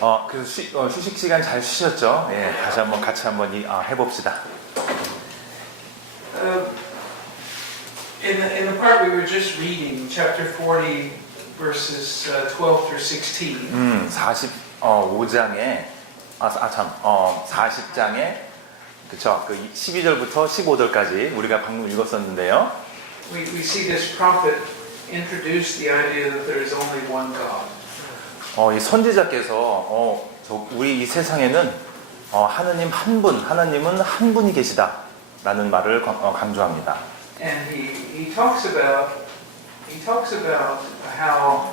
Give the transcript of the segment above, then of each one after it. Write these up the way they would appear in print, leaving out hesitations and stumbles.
그래서 휴식 시간 잘 쉬셨죠? 예, 다시 한번 같이 한번 해봅시다. In the part we were just reading, chapter 40, verses 12 through 16. 45장에 40장에 그쵸? 그 12절부터 15절까지 우리가 방금 읽었었는데요. We see this prophet introduce the idea that there is only one God. 이 선지자께서 우리 이 세상에는 하나님은 한 분이 계시다라는 말을 강조합니다. And he talks about how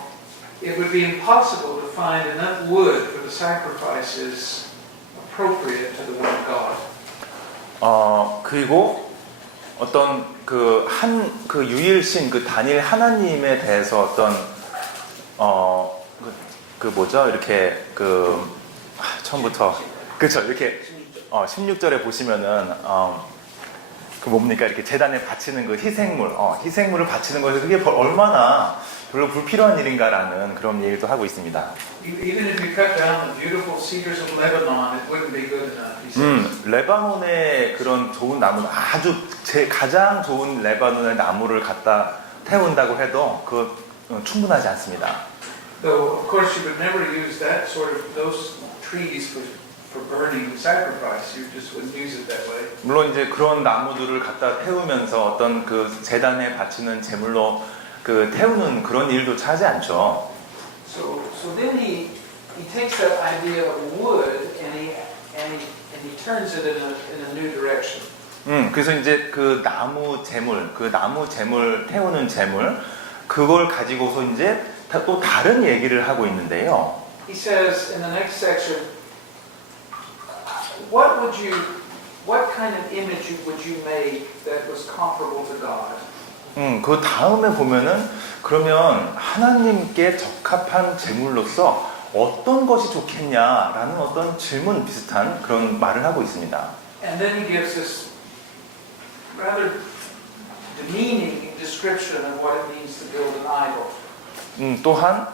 it would be impossible to find enough wood for the sacrifices appropriate to the one God. 그리고 어떤 그 유일신 그 단일 하나님에 대해서 어떤 뭐죠? 이렇게 처음부터 그렇죠. 이렇게 16절에 보시면은 그 뭡니까? 이렇게 제단에 바치는 그 희생물을 바치는 것이 그게 얼마나 별로 불필요한 일인가라는 그런 얘기도 하고 있습니다. Even if you cut down the beautiful cedars of Lebanon, it wouldn't be good enough. He says. 레바논의 그런 좋은 나무, 가장 좋은 레바논의 나무를 갖다 태운다고 해도 충분하지 않습니다. Though of course you would never use those trees for burning sacrifice. You just wouldn't use it that way. 물론 이제 그런 나무들을 갖다 태우면서 어떤 그 제단에 바치는 제물로 태우는 그런 일도 하지 않죠. So then he takes that idea of wood and he turns it in a new direction. 그래서 이제 그 나무 제물 태우는 제물 그걸 가지고서 이제 또 다른 얘기를 하고 있는데요. He says in the next section, what kind of image would you make that was comparable to God? 그 다음에 보면은 그러면 하나님께 적합한 제물로서 어떤 것이 좋겠냐라는 어떤 질문 비슷한 그런 말을 하고 있습니다. And then he gives this rather demeaning description of what it means to build an idol. 또한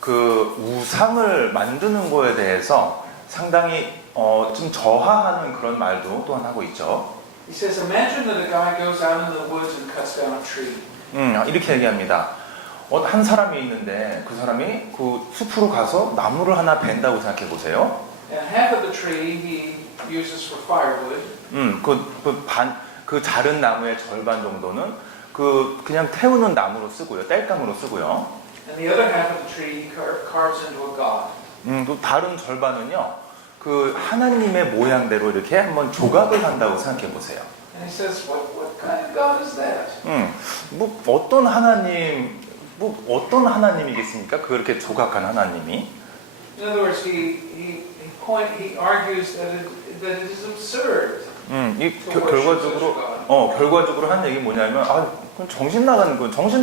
그 우상을 만드는 거에 대해서 상당히 좀 저하하는 그런 말도 또한 하고 있죠. He says, imagine that a guy goes out into the woods and cuts down a tree. 이렇게 얘기합니다. 한 사람이 있는데 그 사람이 그 숲으로 가서 나무를 하나 벤다고 생각해 보세요. And half of the tree he uses for firewood. 그 자른 나무의 절반 정도는 그냥 태우는 나무로 쓰고요, 땔감으로 쓰고요. And the other half of the tree he carves into a god. 또 다른 절반은요, 그 하나님의 모양대로 이렇게 한번 조각을 한다고 생각해 보세요. And he says, what kind of God is that? 어떤 하나님이겠습니까? 그렇게 조각한 하나님이? In other words, he argues that it is absurd. 결과적으로 한 얘기 뭐냐면, 그건 정신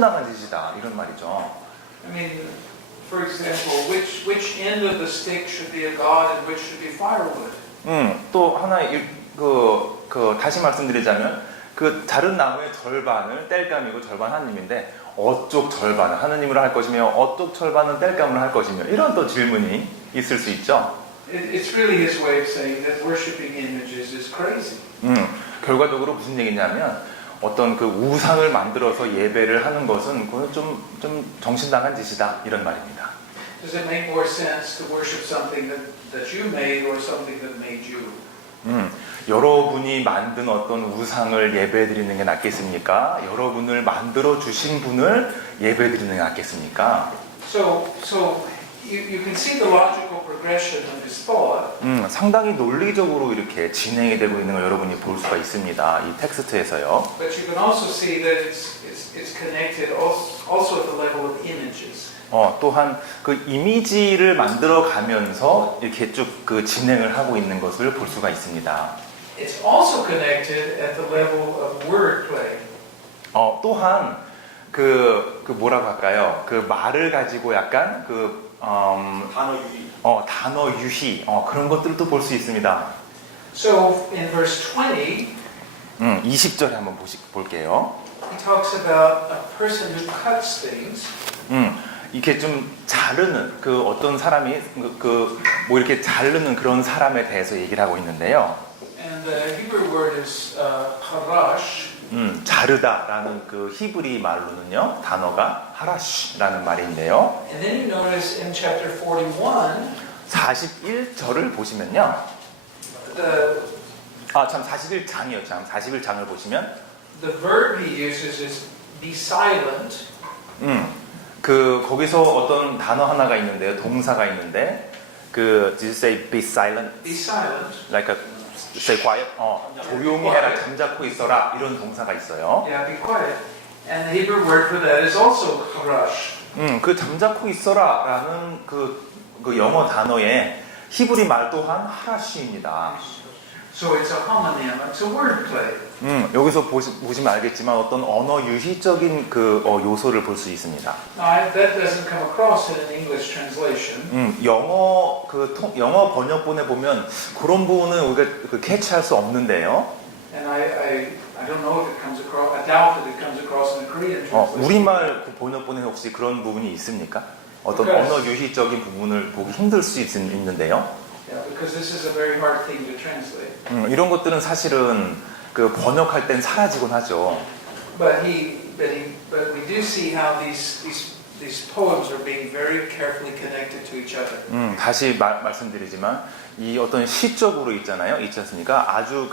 나간 짓이다 이런 말이죠. I mean, for example, which end of the stick should be a god and which should be firewood? 또 하나 다시 말씀드리자면 그 자른 나무의 절반을 땔감이고 절반 하나님인데 어쪽 절반은 하나님으로 할 것이며 어쪽 절반은 땔감으로 할 것이며 이런 또 질문이 있을 수 있죠. It's really his way of saying that worshiping images is crazy. 결과적으로 무슨 얘기냐면 어떤 그 우상을 만들어서 예배를 하는 것은 그건 좀 정신 나간 짓이다 이런 말입니다. Does it make more sense to worship something that you made or something that made you? 여러분이 만든 어떤 우상을 예배드리는 게 낫겠습니까? 여러분을 만들어 주신 분을 예배드리는 게 낫겠습니까? So you can see the logical progression of his thought. 상당히 논리적으로 이렇게 진행이 되고 있는 걸 여러분이 볼 수가 있습니다. 이 텍스트에서요. But you can also see that it's connected also at the level of images. 또한 그 이미지를 만들어 가면서 이렇게 쭉 그 진행을 하고 있는 것을 볼 수가 있습니다. It's also connected at the level of wordplay. 또한 그 뭐라고 할까요? 그 말을 가지고 약간 단어 유희 그런 것들도 볼 수 있습니다. So in verse 20, 20절에 한번 볼게요. he talks about a person who cuts things. 이렇게 좀 자르는 그 어떤 사람이 뭐 이렇게 자르는 그런 사람에 대해서 얘기를 하고 있는데요. And the Hebrew word is harash. 자르다라는 그 히브리 말로는요, 단어가 하라시라는 말인데요. And then you notice in chapter 41, 41절을 보시면요. the 41장이요. 41장을 보시면 the verb he uses is be silent. 그 거기서 어떤 단어 하나가 있는데요. 동사가 있는데 그 did you say be silent? Be silent. Like a say quiet? 조용히 해라, 잠자코 있어라 이런 동사가 있어요. Yeah, be quiet. And the Hebrew word for that is also harash. 그 잠자코 있어라라는 그 영어 단어의 히브리 말 또한 하라시입니다. So it's a homonym, it's a word play. 여기서 보시면 알겠지만 어떤 언어 유희적인 그 요소를 볼 수 있습니다. Now, that doesn't come across in an English translation. 영어 번역본에 보면 그런 부분은 우리가 그 캐치할 수 없는데요. And I don't know if it comes across, I doubt that it comes across in the Korean translation. 우리말 그 번역본에 혹시 그런 부분이 있습니까? 어떤 그래서- 언어 유희적인 부분을 보기 힘들 수 있는데요. Yeah, because this is a very hard thing to translate. 이런 것들은 사실은 그 번역할 땐 사라지곤 하죠. But we do see how these poems are being very carefully connected to each other. 다시 말씀드리지만 이 어떤 시적으로 있잖아요. 있지 않습니까? 아주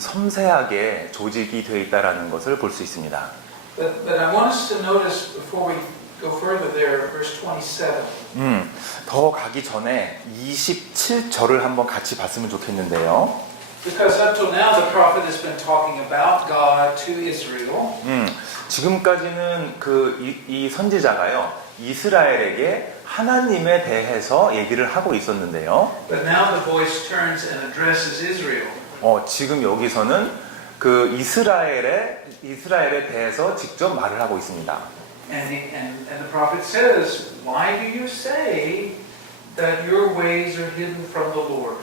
섬세하게 조직이 되어 있다라는 것을 볼 수 있습니다. But I want us to notice before we go further there, verse 27. 더 가기 전에 27절을 한번 같이 봤으면 좋겠는데요. Because up till now the prophet has been talking about God to Israel. 지금까지는 이 선지자가요, 이스라엘에게 하나님에 대해서 얘기를 하고 있었는데요. But now the voice turns and addresses Israel. 지금 여기서는 그 이스라엘에 대해서 직접 말을 하고 있습니다. And the prophet says, "Why do you say that your ways are hidden from the Lord?"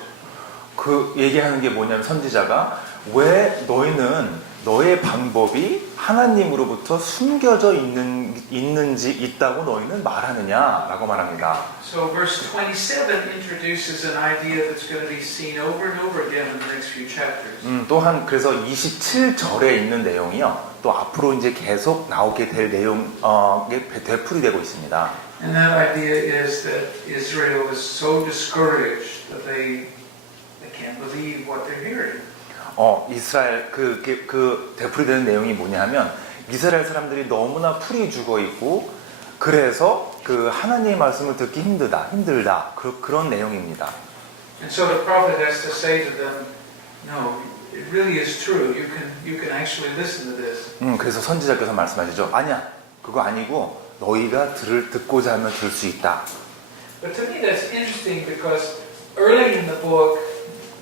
그 얘기하는 게 뭐냐면 선지자가 왜 너희는 너의 방법이 하나님으로부터 숨겨져 있다고 너희는 말하느냐라고 말합니다. So verse 27 introduces an idea that's going to be seen over and over again in the next few chapters. 또한 그래서 27절에 있는 내용이요. 또 앞으로 이제 계속 나오게 될 내용이 되풀이되고 있습니다. And that idea is that Israel is so discouraged that they can't believe what they're hearing. 이스라엘 그 되풀이되는 내용이 뭐냐하면 이스라엘 사람들이 너무나 풀이 죽어 있고 그래서 그 하나님의 말씀을 듣기 힘들다 그런 내용입니다. And so the prophet has to say to them, "No, it really is true. You can actually listen to this." 그래서 선지자께서 말씀하시죠. 아니야, 그거 아니고 너희가 듣고자 하면 들을 수 있다. But to me that's interesting because early in the book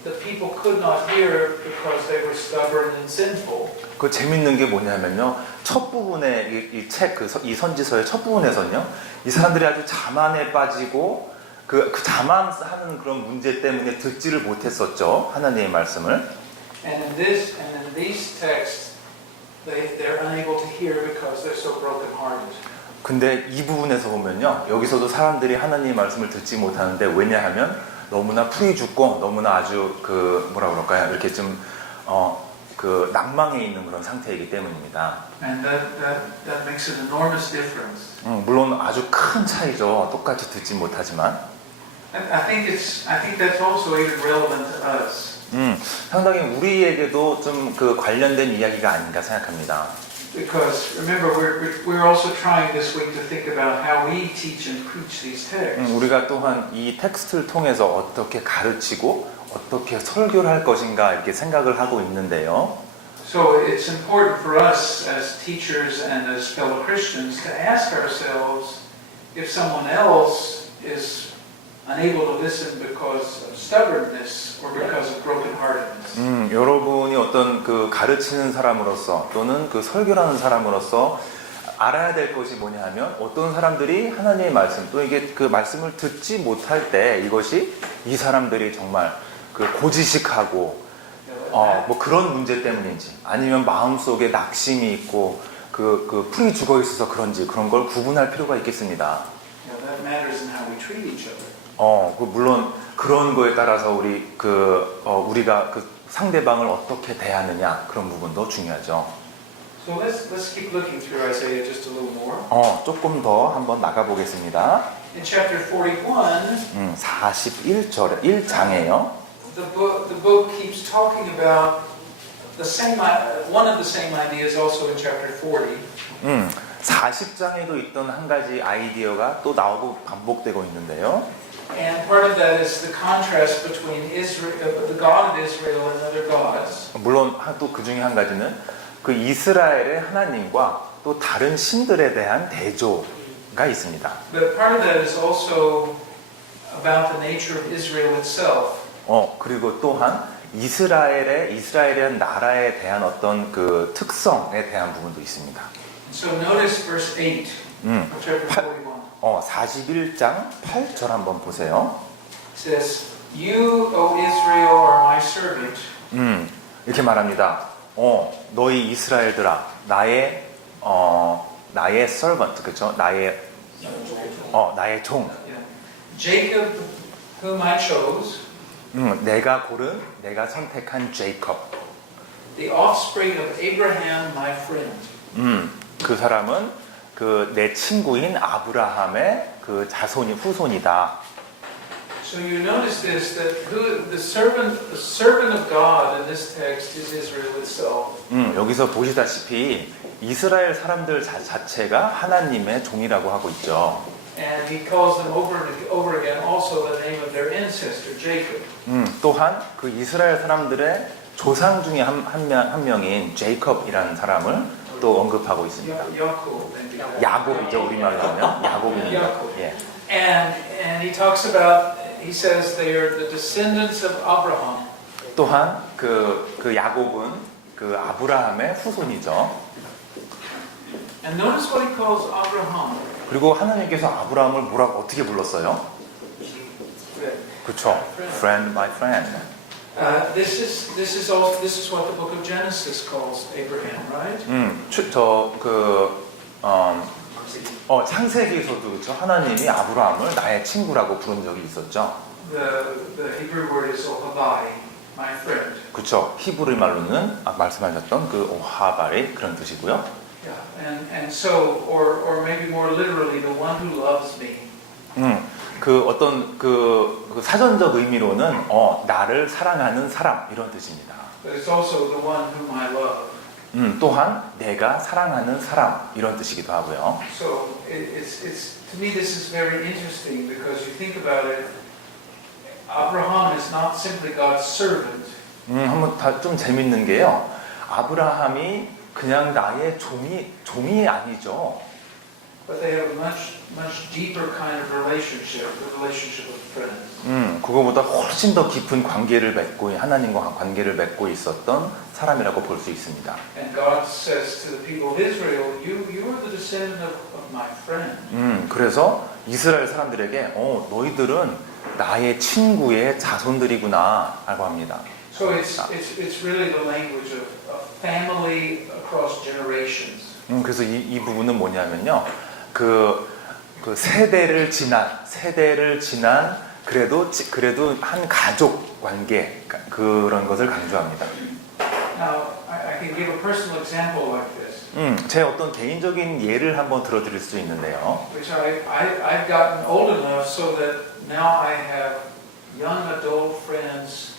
the people could not hear because they were stubborn and sinful. 그 재밌는 게 뭐냐면요. 첫 부분에 이 선지서의 첫 부분에서는요. 이 사람들이 아주 자만에 빠지고 그 자만하는 그런 문제 때문에 듣지를 못했었죠. 하나님의 말씀을. And in these texts they're unable to hear because they're so broken-hearted. 근데 이 부분에서 보면요. 여기서도 사람들이 하나님의 말씀을 듣지 못하는데 왜냐하면 너무나 풀이 죽고 너무나 아주 뭐라 그럴까요? 이렇게 좀 낭망에 있는 그런 상태이기 때문입니다. And that makes an enormous difference. 물론 아주 큰 차이죠. 똑같이 듣지 못하지만. I think that's also even relevant to us. 상당히 우리에게도 좀 그 관련된 이야기가 아닌가 생각합니다. Because remember, we're also trying this week to think about how we teach and preach these texts. 우리가 또한 이 텍스트를 통해서 어떻게 가르치고 어떻게 설교를 할 것인가 이렇게 생각을 하고 있는데요. So it's important for us as teachers and as fellow Christians to ask ourselves if someone else is unable to listen because of stubbornness or because of brokenheartedness. 여러분이 어떤 그 가르치는 사람으로서 또는 그 설교하는 사람으로서 알아야 될 것이 뭐냐 하면 어떤 사람들이 하나님의 말씀 또 이게 그 말씀을 듣지 못할 때 이것이 이 사람들이 정말 그 고지식하고 뭐 그런 문제 때문인지 아니면 마음속에 낙심이 있고 그 풀이 죽어 있어서 그런지 그런 걸 구분할 필요가 있겠습니다. That matters in how we treat each other. 물론 그런 거에 따라서 우리가 그 상대방을 어떻게 대하느냐 그런 부분도 중요하죠. So let's keep looking through Isaiah just a little more. 조금 더 한번 나가보겠습니다. In chapter 41, 41절에 1장에요. the book keeps talking about one of the same ideas also in chapter 40. 40장에도 있던 한 가지 아이디어가 또 나오고 반복되고 있는데요. And part of that is the contrast between Israel, the God of Israel and other gods. 물론 또 그 중에 한 가지는 그 이스라엘의 하나님과 또 다른 신들에 대한 대조가 있습니다. But part of that is also about the nature of Israel itself. 그리고 또한 이스라엘의 나라에 대한 어떤 그 특성에 대한 부분도 있습니다. So notice verse 8 of chapter 41. 41장 8절 한번 보세요. It says, "You, O Israel, are my servant." 이렇게 말합니다. 너희 이스라엘들아, 나의 servant, 그렇죠? 나의 종. Jacob, whom I chose, 내가 선택한 제이콥. the offspring of Abraham, my friend. 그 사람은 내 친구인 아브라함의 그 후손이다. So you notice this, that the servant of God in this text is Israel itself. 여기서 보시다시피 이스라엘 사람들 자체가 하나님의 종이라고 하고 있죠. And he calls them over and over again also the name of their ancestor, Jacob. 또한 그 이스라엘 사람들의 조상 중에 한 명인 제이콥이라는 사람을 또 언급하고 있습니다. 야곱이죠, 우리말로 하면 야곱입니다. 예. And he says they are the descendants of Abraham. 또한 그 야곱은 그 아브라함의 후손이죠. And notice what he calls Abraham. 그리고 하나님께서 아브라함을 어떻게 불렀어요? 그렇죠. Friend, my friend. This is what the book of Genesis calls Abraham, right? 창세기에서도 그렇죠. 하나님이 아브라함을 나의 친구라고 부른 적이 있었죠. The Hebrew word is ohavai, my friend. 그렇죠. 히브리 말로는 말씀하셨던 그 오하바리 그런 뜻이고요. Yeah, and so, or maybe more literally, the one who loves me. 그 어떤 그 사전적 의미로는 나를 사랑하는 사람 이런 뜻입니다. But it's also the one whom I love. 또한 내가 사랑하는 사람 이런 뜻이기도 하고요. So it's to me this is very interesting because you think about it. Abraham is not simply God's servant. 한번 좀 재밌는 게요. 아브라함이 그냥 나의 종이 아니죠. But they have a much deeper kind of relationship, the relationship of friends. 그거보다 훨씬 더 깊은 하나님과 관계를 맺고 있었던 사람이라고 볼 수 있습니다. And God says to the people of Israel, you are the descendant of my friend. 그래서 이스라엘 사람들에게 너희들은 나의 친구의 자손들이구나라고 합니다. So it's really the language of family across generations. 그래서 이 부분은 뭐냐면요. 그 세대를 지난 그래도 한 가족 관계 그런 것을 강조합니다. Now I can give a personal example like this. 제 어떤 개인적인 예를 한번 들어드릴 수 있는데요. Which I've gotten old enough so that now I have young adult friends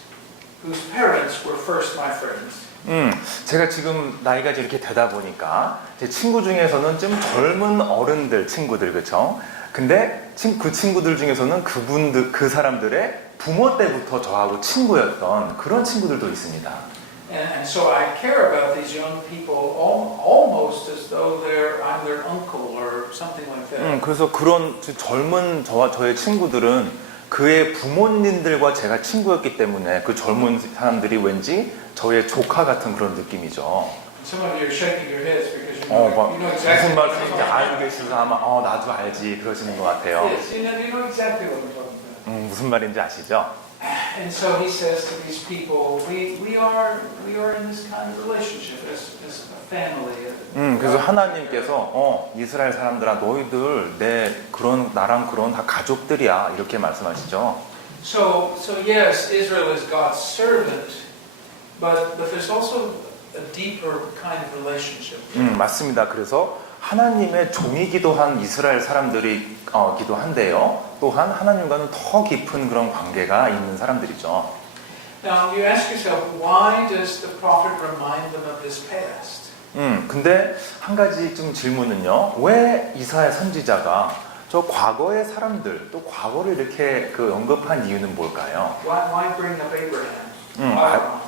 whose parents were first my friends. 제가 지금 나이가 이렇게 되다 보니까 제 친구 중에서는 좀 젊은 어른들 친구들 그렇죠. 근데 그 친구들 중에서는 그 사람들의 부모 때부터 저하고 친구였던 그런 친구들도 있습니다. And so I care about these young people almost as though I'm their uncle or something like that. 그래서 그런 젊은 저의 친구들은 그의 부모님들과 제가 친구였기 때문에 그 젊은 사람들이 왠지 저의 조카 같은 그런 느낌이죠. Some of you are shaking your heads because you know exactly 무슨 말씀인지 알고 계시서 아마 나도 알지 그러시는 것 같아요. Yes, you know exactly what I'm talking about. 무슨 말인지 아시죠? And so he says to these people, we are in this kind of relationship as a family. 그래서 하나님께서 이스라엘 사람들아 너희들 나랑 그런 다 가족들이야 이렇게 말씀하시죠. So yes, Israel is God's servant, but there's also a deeper kind of relationship. 맞습니다. 그래서 하나님의 종이기도 한 이스라엘 사람들이 기도 한데요. 또한 하나님과는 더 깊은 그런 관계가 있는 사람들이죠. Now you ask yourself, why does the prophet remind them of this past? 근데 한 가지 좀 질문은요. 왜 이사야 선지자가 저 과거의 사람들 또 과거를 이렇게 그 언급한 이유는 뭘까요? Why bring up Abraham?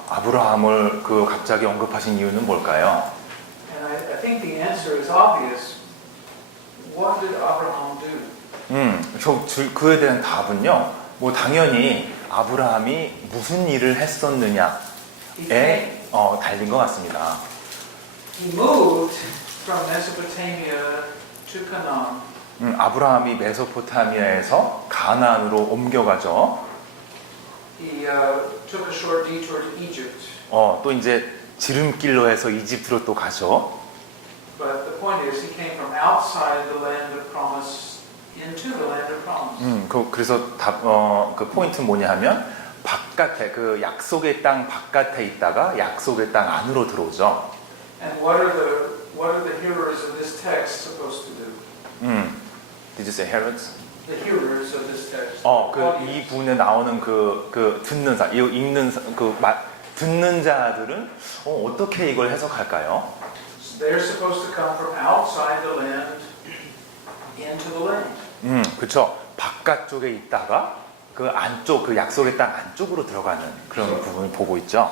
아브라함을 그 갑자기 언급하신 이유는 뭘까요? And I think the answer is obvious. What did Abraham do? 그에 대한 답은요. 뭐 당연히 아브라함이 무슨 일을 했었느냐에 달린 것 같습니다. He moved from Mesopotamia to Canaan. 아브라함이 메소포타미아에서 가나안으로 옮겨가죠. He took a short detour to Egypt. 또 이제 지름길로 해서 이집트로 또 가죠. But the point is, he came from outside the land of promise into the land of promise. 그래서 그 포인트는 뭐냐 하면 바깥에 그 약속의 땅 바깥에 있다가 약속의 땅 안으로 들어오죠. And what are the hearers of this text supposed to do? Did you say Herods? The hearers of this text. 이 부분에 나오는 그 듣는 자, 이 읽는 듣는 자들은 어떻게 이걸 해석할까요? They're supposed to come from outside the land into the land. 그렇죠. 바깥쪽에 있다가 그 안쪽, 그 약속의 땅 안쪽으로 들어가는 그런 부분을 보고 있죠.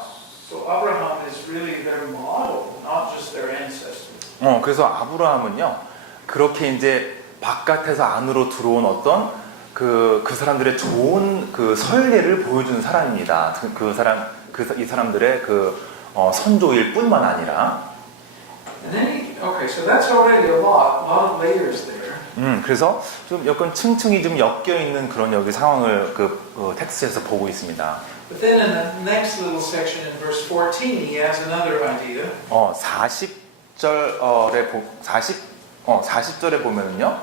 So Abraham is really their model, not just their ancestor. 그래서 아브라함은요, 그렇게 이제 바깥에서 안으로 들어온 어떤 그 사람들의 좋은 그 선례를 보여주는 사람입니다. 이 사람들의 선조일 뿐만 아니라. And then so that's already a lot of layers there. 그래서 좀 약간 층층이 좀 엮여 있는 그런 여기 상황을 텍스트에서 보고 있습니다. But then in the next little section in verse 14, he has another idea. 40절에 보면은요.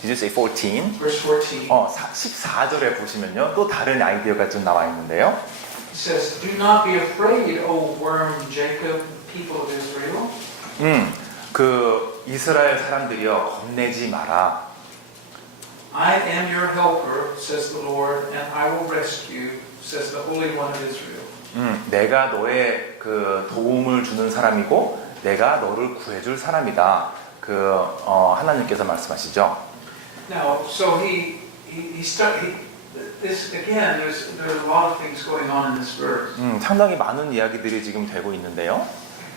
Did you say 14? Verse 14. 14절에 보시면요. 또 다른 아이디어가 좀 나와 있는데요. It says, "Do not be afraid, O worm Jacob, people of Israel." 그 이스라엘 사람들이여 겁내지 마라. I am your helper, says the Lord, and I will rescue, says the Holy One of Israel. 내가 너의 그 도움을 주는 사람이고 내가 너를 구해줄 사람이다. 하나님께서 말씀하시죠. Now, so this again. There's a lot of things going on in this verse. 상당히 많은 이야기들이 지금 되고 있는데요.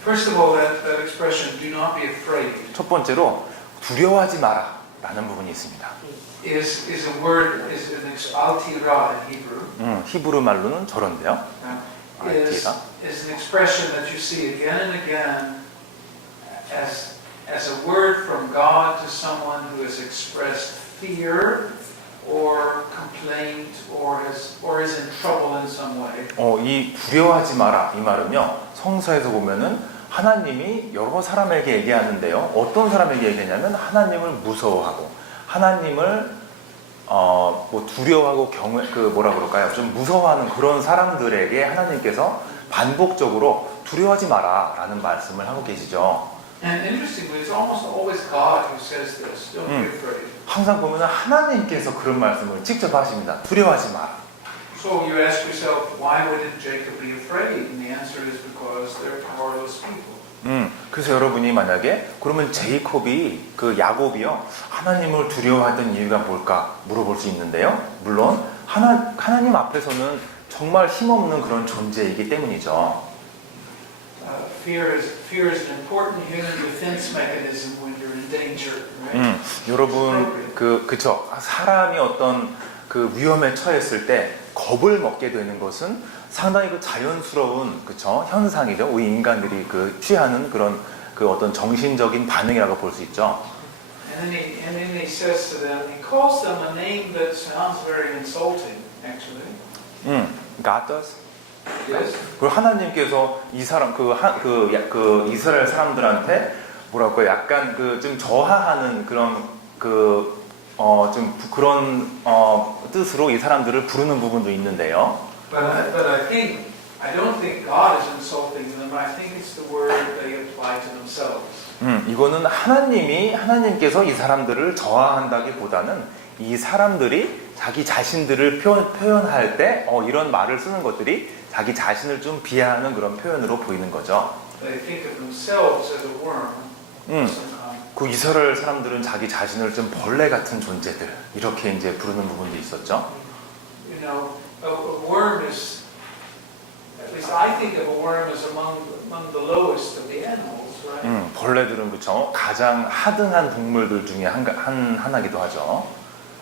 First of all, that expression, "Do not be afraid," 첫 번째로 두려워하지 마라라는 부분이 있습니다. is an al-tira in Hebrew. 히브리 말로는 저런데요. Is an expression that you see again and again as a word from God to someone who has expressed fear or complaint or is in trouble in some way. 이 두려워하지 마라 이 말은요. 성서에서 보면은 하나님이 여러 사람에게 얘기하는데요. 어떤 사람에게 얘기하냐면 하나님을 무서워하고 하나님을 두려워하고 뭐라 그럴까요? 좀 무서워하는 그런 사람들에게 하나님께서 반복적으로 두려워하지 마라라는 말씀을 하고 계시죠. And interestingly, it's almost always God who says this. Don't be afraid. 항상 보면 하나님께서 그런 말씀을 직접 하십니다. 두려워하지 마라. So you ask yourself, why would Jacob be afraid? And the answer is because they're powerless people. 그래서 여러분이 만약에 그러면 제이콥이 야곱이요 하나님을 두려워하던 이유가 뭘까 물어볼 수 있는데요. 물론 하나님 앞에서는 정말 힘없는 그런 존재이기 때문이죠. Fear is an important human defense mechanism when you're in danger, right? 여러분 그쵸 사람이 어떤 위험에 처했을 때 겁을 먹게 되는 것은 상당히 자연스러운 그쵸 현상이죠. 우리 인간들이 취하는 그런 어떤 정신적인 반응이라고 볼 수 있죠. And then he says to them, he calls them a name that sounds very insulting, actually. God does. Yes. 그리고 하나님께서 이 사람 이스라엘 사람들한테 뭐랄까 약간 좀 저하하는 그런 좀 그런 뜻으로 이 사람들을 부르는 부분도 있는데요. But I don't think God is insulting them. I think it's the word they apply to themselves. 이거는 하나님께서 이 사람들을 저하한다기보다는 이 사람들이 자기 자신들을 표현할 때 이런 말을 쓰는 것들이 자기 자신을 좀 비하하는 그런 표현으로 보이는 거죠. They think of themselves as a worm. 그 이스라엘 사람들은 자기 자신을 좀 벌레 같은 존재들 이렇게 이제 부르는 부분도 있었죠. You know, a worm is, at least I think of a worm as among the lowest of the animals, right? 벌레들은 그렇죠. 가장 하등한 동물들 중에 하나기도 하죠.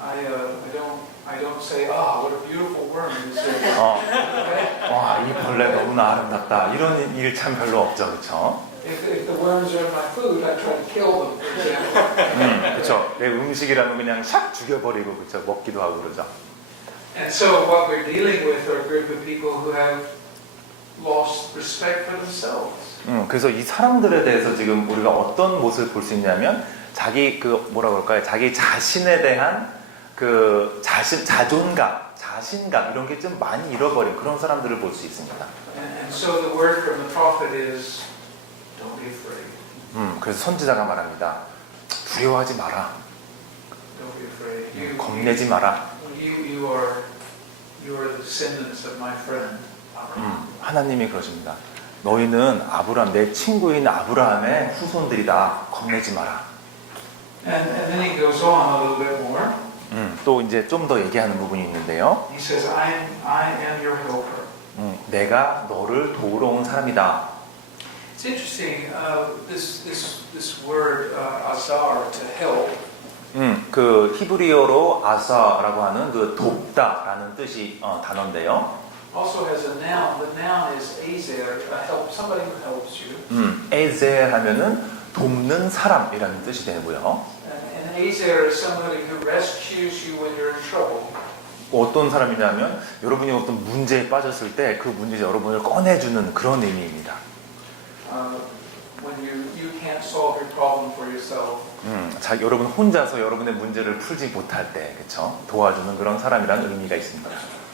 I don't say, what a beautiful worm is this. 와, 이 벌레 너무나 아름답다. 이런 일 참 별로 없죠, 그렇죠? If the worms are in my food, I try to kill them, for example. 그렇죠. 내 음식이라면 그냥 샥 죽여버리고 그렇죠. 먹기도 하고 그러죠. And so what we're dealing with are a group of people who have lost respect for themselves. 그래서 이 사람들에 대해서 지금 우리가 어떤 모습을 볼 수 있냐면 자기 뭐라 그럴까요? 자기 자신에 대한 자신감 이런 게 좀 많이 잃어버린 그런 사람들을 볼 수 있습니다. And so the word from the prophet is, don't be afraid. 그래서 선지자가 말합니다. 두려워하지 마라. Don't be afraid. 겁내지 마라. You are the descendants of my friend. 하나님이 그러십니다. 너희는 내 친구인 아브라함의 후손들이다. 겁내지 마라. And then he goes on a little bit more. 또 이제 좀 더 얘기하는 부분이 있는데요. He says, I am your helper. 내가 너를 도우러 온 사람이다. It's interesting, this word azar, to help. 그 히브리어로 아사라고 하는 그 돕다라는 뜻이 단어인데요. Also has a noun. The noun is azer, help, somebody who helps you. 에제 하면은 돕는 사람이라는 뜻이 되고요. And azer is somebody who rescues you when you're in trouble. 어떤 사람이냐면 여러분이 어떤 문제에 빠졌을 때 그 문제에서 여러분을 꺼내주는 그런 의미입니다. When you can't solve your problem for yourself. 여러분 혼자서 여러분의 문제를 풀지 못할 때, 그렇죠? 도와주는 그런 사람이라는 의미가 있습니다.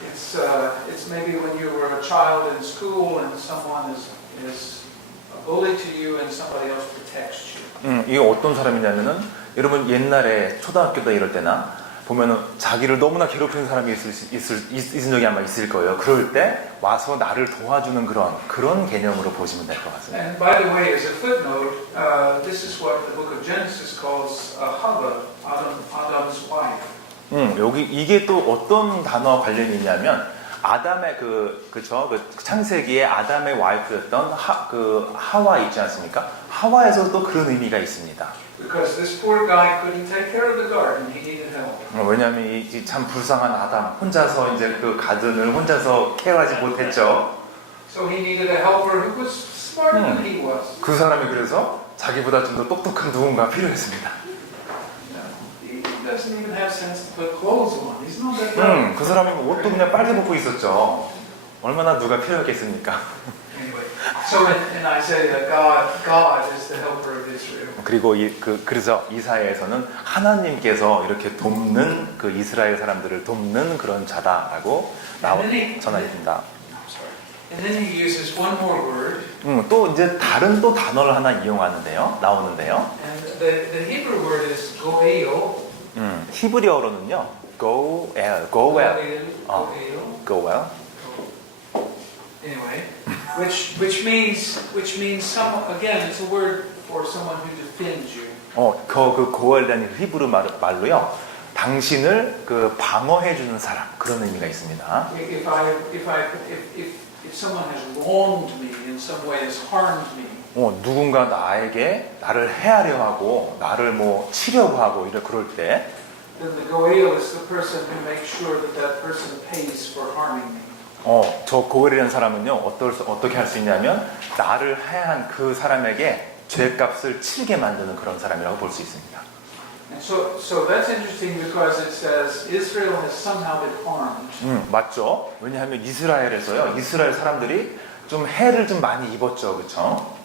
It's maybe when you were a child in school and someone is a bully to you and somebody else protects you. 이게 어떤 사람이냐면은 여러분 옛날에 초등학교 때 이럴 때나 보면은 자기를 너무나 괴롭히는 사람이 있은 적이 아마 있을 거예요. 그럴 때 와서 나를 도와주는 그런 개념으로 보시면 될 것 같습니다. And by the way, as a footnote, this is what the book of Genesis calls Hava, Adam's wife. 여기 이게 또 어떤 단어와 관련이 있냐면 아담의 그 창세기에 아담의 와이프였던 하와 있지 않습니까? 하와에서도 그런 의미가 있습니다. Because this poor guy couldn't take care of the garden, he needed help. 왜냐하면 이 참 불쌍한 아담 혼자서 이제 그 가든을 혼자서 케어하지 못했죠. So he needed a helper who was smarter than he was. 그 사람이 그래서 자기보다 좀 더 똑똑한 누군가 필요했습니다. He doesn't even have sense to put clothes on. He's not that bad. 그 사람이 옷도 그냥 빨개 벗고 있었죠. 얼마나 누가 필요했겠습니까? Anyway, so in Isaiah, God is the helper of Israel. 그리고 그래서 이사야에서는 하나님께서 이렇게 돕는 그 이스라엘 사람들을 돕는 그런 자다라고 전하십니다. And then he uses one more word. 또 이제 다른 또 단어를 하나 나오는데요. And the Hebrew word is goel. 히브리어로는요, go well. Anyway, which means some, again, it's a word for someone who defends you. 그 고엘이라는 히브리 말로요, 당신을 방어해주는 사람 그런 의미가 있습니다. If someone has wronged me in some way, has harmed me. 누군가 나를 해하려 하고 나를 치려고 하고 그럴 때. Then the goel is the person who makes sure that person pays for harming me. 저 고엘이라는 사람은요, 어떻게 할 수 있냐면 나를 해한 그 사람에게 죄값을 치르게 만드는 그런 사람이라고 볼 수 있습니다. And so that's interesting because it says Israel has somehow been harmed. 맞죠? 왜냐하면 이스라엘 사람들이 좀 해를 좀 많이 입었죠, 그렇죠?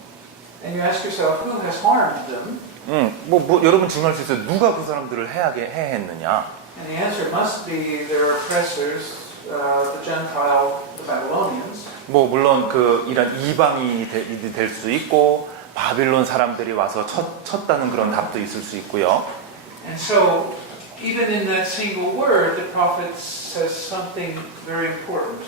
And you ask yourself, who has harmed them? 여러분 질문할 수 있어요. 누가 그 사람들을 해했느냐? And the answer must be their oppressors, the Gentile, the Babylonians. 물론 이런 이방인이 될 수 있고 바빌론 사람들이 와서 쳤다는 그런 답도 있을 수 있고요. And so, even in that single word, the prophet says something very important.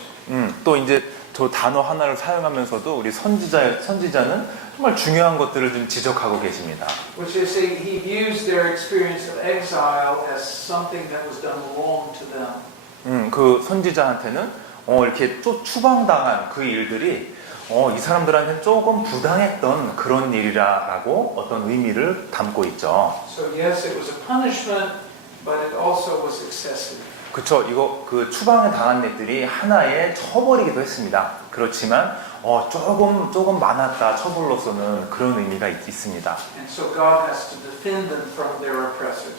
또 이제 저 단어 하나를 사용하면서도 우리 선지자는 정말 중요한 것들을 좀 지적하고 계십니다. Which is, he views their experience of exile as something that was done wrong to them. 그 선지자한테는 이렇게 추방당한 그 일들이 이 사람들한테 조금 부당했던 그런 일이라고 어떤 의미를 담고 있죠. So yes, it was a punishment, but it also was excessive. 그쵸. 그 추방을 당한 일들이 하나의 처벌이기도 했습니다. 그렇지만 조금 많았다 처벌로서는 그런 의미가 있습니다. And so God has to defend them from their oppressors.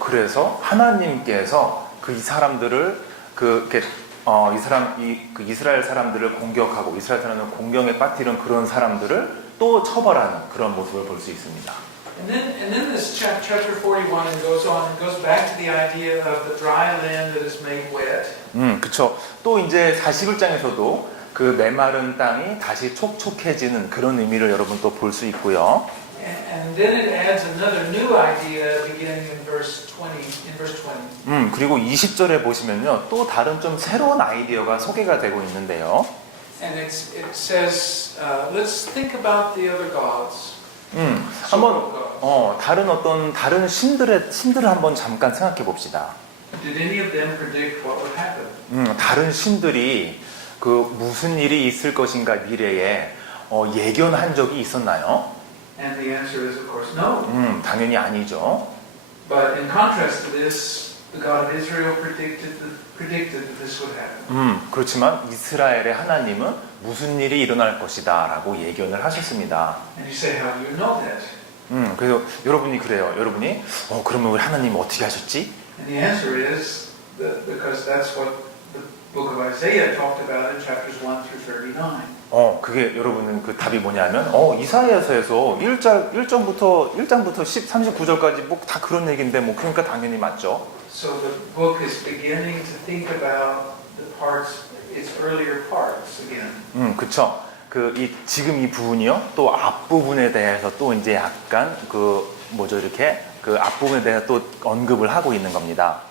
그래서 하나님께서 이 사람들을 이스라엘 사람들을 공격하고 이스라엘 사람을 공경에 빠뜨린 그런 사람들을 또 처벌하는 그런 모습을 볼 수 있습니다. And then this chapter 41 goes on and goes back to the idea of the dry land that is made wet. 그쵸. 또 이제 41장에서도 그 메마른 땅이 다시 촉촉해지는 그런 의미를 여러분 또 볼 수 있고요. And then it adds another new idea beginning in verse 20. 그리고 20절에 보시면요. 또 다른 좀 새로운 아이디어가 소개가 되고 있는데요. And it says, let's think about the other gods. 한번 다른 신들을 한번 잠깐 생각해 봅시다. Did any of them predict what would happen? 다른 신들이 무슨 일이 있을 것인가 미래에 예견한 적이 있었나요? And the answer is, of course, no. 당연히 아니죠. But in contrast to this, the God of Israel predicted that this would happen. 그렇지만 이스라엘의 하나님은 무슨 일이 일어날 것이다라고 예견을 하셨습니다. And you say, how do you know that? 그래서 여러분이 그래요. 여러분이 그러면 우리 하나님 어떻게 하셨지? And the answer is that because that's what the book of Isaiah talked about in chapters 1 through 39. 그게 여러분은 그 답이 뭐냐면 이사야서에서 1장부터 39절까지 뭐 다 그런 얘기인데 그러니까 당연히 맞죠. So the book is beginning to think about the parts, its earlier parts again. 그쵸. 지금 이 부분이요. 또 앞부분에 대해서 또 이제 약간 이렇게 앞부분에 대해서 또 언급을 하고 있는 겁니다.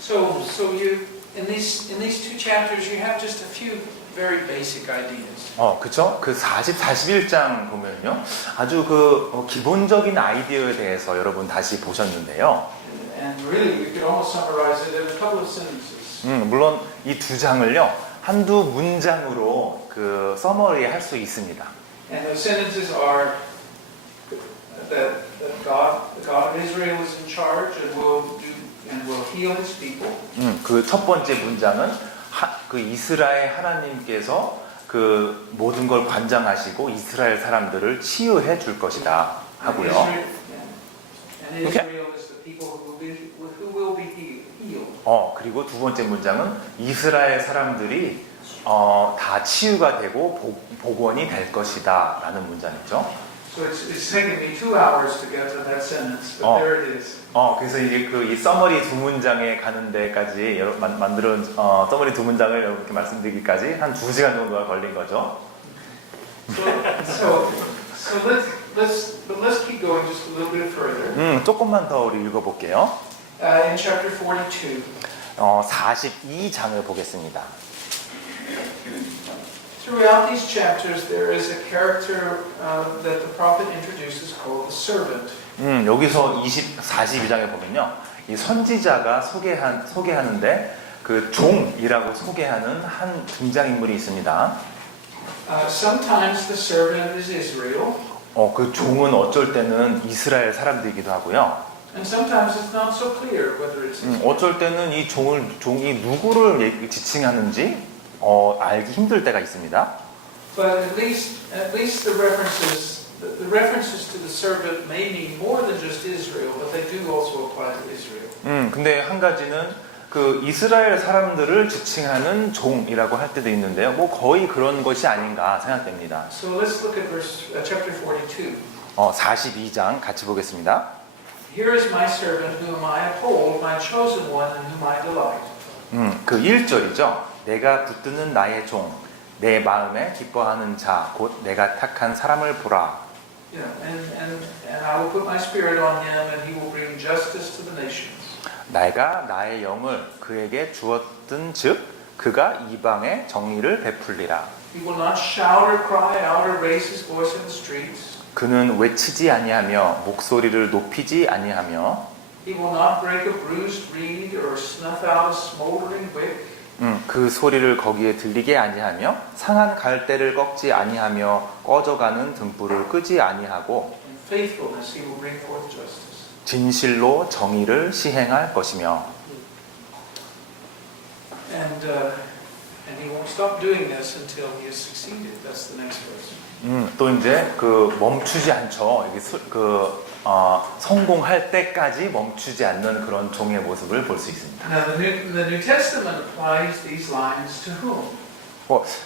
So you in these two chapters you have just a few very basic ideas. 그쵸? 41장 보면요. 아주 기본적인 아이디어에 대해서 여러분 다시 보셨는데요. And really we could almost summarize it in a couple of sentences. 물론 이 두 장을요. 한두 문장으로 서머리 할 수 있습니다. And those sentences are that God, the God of Israel is in charge and will heal his people. 그 첫 번째 문장은 이스라엘 하나님께서 모든 걸 관장하시고 이스라엘 사람들을 치유해 줄 것이다 하고요. And Israel is the people who will be healed. 그리고 두 번째 문장은 이스라엘 사람들이 다 치유가 되고 복원이 될 것이다 라는 문장이죠. So it's taken me 2 hours to get to that sentence, but there it is. 그래서 이제 이 서머리 두 문장에 가는 데까지 만들어 서머리 두 문장을 여러분께 말씀드리기까지 한 2시간 정도가 걸린 거죠. So let's keep going just a little bit further. 조금만 더 우리 읽어볼게요. In chapter 42. 42장을 보겠습니다. Throughout these chapters, there is a character that the prophet introduces called the servant. 여기서 42장에 보면요, 이 선지자가 소개하는데 종이라고 소개하는 한 등장인물이 있습니다. Sometimes the servant is Israel. 그 종은 어쩔 때는 이스라엘 사람들이기도 하고요. And sometimes it's not so clear whether it's Israel. 어쩔 때는 이 종이 누구를 지칭하는지 알기 힘들 때가 있습니다. But at least the references to the servant may mean more than just Israel, but they do also apply to Israel. 근데 한 가지는 이스라엘 사람들을 지칭하는 종이라고 할 때도 있는데요. 거의 그런 것이 아닌가 생각됩니다. So let's look at chapter 42. 42장 같이 보겠습니다. Here is my servant whom I uphold, my chosen one in whom I delight. 그 1절이죠. 내가 붙드는 나의 종, 내 마음에 기뻐하는 자, 곧 내가 택한 사람을 보라. You know, and I will put my spirit on him, and he will bring justice to the nations. 내가 나의 영을 그에게 주었던 즉 그가 이방에 정의를 베풀리라. He will not shout or cry out or raise his voice in the streets. 그는 외치지 아니하며 목소리를 높이지 아니하며 He will not break a bruised reed or snuff out a smoldering wick. 그 소리를 거기에 들리게 아니하며 상한 갈대를 꺾지 아니하며 꺼져가는 등불을 끄지 아니하고 In faithfulness he will bring forth justice. 진실로 정의를 시행할 것이며 And he won't stop doing this until he has succeeded. That's the next verse. 또 이제 그 멈추지 않죠. 이게 성공할 때까지 멈추지 않는 그런 종의 모습을 볼 수 있습니다. Now the New Testament applies these lines to whom?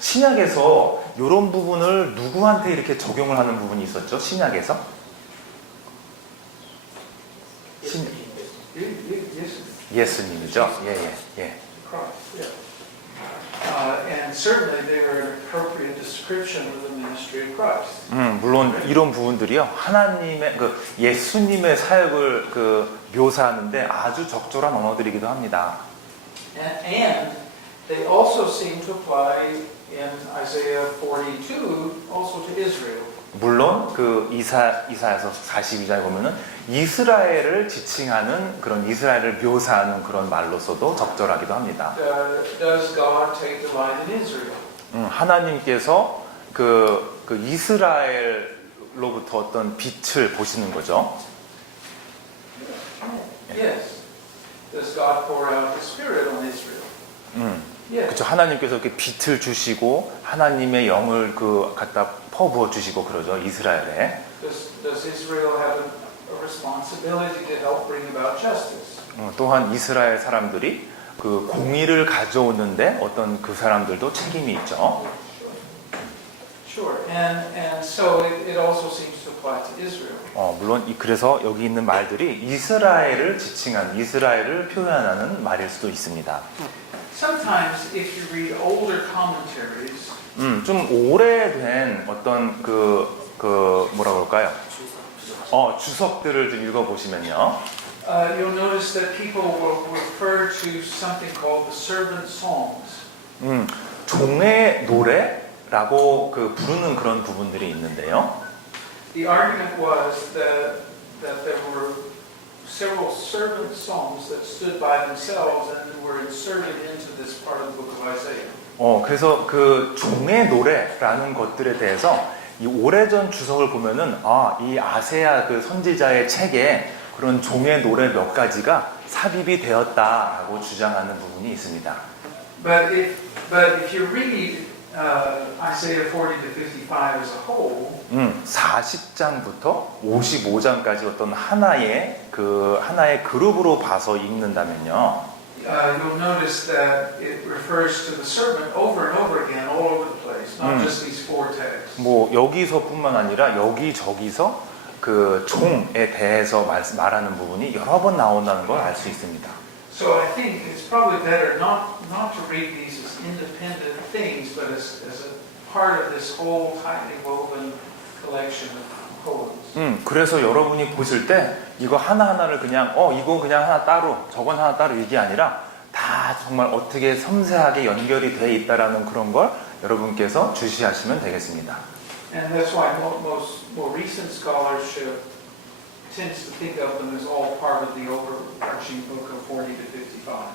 신약에서 이런 부분을 누구한테 이렇게 적용을 하는 부분이 있었죠? 신약에서? Yes. 예수님이죠. 예. Christ, yeah. And certainly they are an appropriate description of the ministry of Christ. 물론 이런 부분들이요. 하나님의 예수님의 사역을 묘사하는데 아주 적절한 언어들이기도 합니다. And they also seem to apply in Isaiah 42 also to Israel. 물론 이사야서 42장에 보면은 이스라엘을 지칭하는 그런 이스라엘을 묘사하는 그런 말로서도 적절하기도 합니다. Does God take delight in Israel? 하나님께서 그 이스라엘로부터 어떤 빛을 보시는 거죠. Yes. Does God pour out His Spirit on Israel? Yes. 그렇죠. 하나님께서 이렇게 빛을 주시고 하나님의 영을 갖다 퍼부어 주시고 그러죠. 이스라엘에. Does Israel have a responsibility to help bring about justice? 또한 이스라엘 사람들이 그 공의를 가져오는데 어떤 그 사람들도 책임이 있죠. Sure. And so it also seems to apply to Israel. 물론 그래서 여기 있는 말들이 이스라엘을 지칭한 이스라엘을 표현하는 말일 수도 있습니다. Sometimes if you read older commentaries, 좀 오래된 어떤 뭐라 그럴까요? 주석들을 좀 읽어보시면요. you'll notice that people will refer to something called the servant songs. 종의 노래라고 부르는 그런 부분들이 있는데요. The argument was that there were several servant songs that stood by themselves and were inserted into this part of the book of Isaiah. 그래서 그 종의 노래라는 것들에 대해서 이 오래전 주석을 보면은 이 아세야 그 선지자의 책에 그런 종의 노래 몇 가지가 삽입이 되었다라고 주장하는 부분이 있습니다. But if you read Isaiah 40 to 55 as a whole, 40장부터 55장까지 어떤 하나의 그룹으로 봐서 읽는다면요. you'll notice that it refers to the servant over and over again, all over the place, not just these four texts. 뭐 여기서뿐만 아니라 여기저기서 그 종에 대해서 말하는 부분이 여러 번 나온다는 걸 알 수 있습니다. So I think it's probably better not to read these as independent things, but as a part of this whole tightly woven collection of poems. 그래서 여러분이 보실 때 이거 하나하나를 그냥 이거 그냥 하나 따로 저건 하나 따로 이게 아니라 다 정말 어떻게 섬세하게 연결이 돼 있다라는 그런 걸 여러분께서 주시하시면 되겠습니다. And that's why most more recent scholarship tends to think of them as all part of the overarching book of 40 to 55.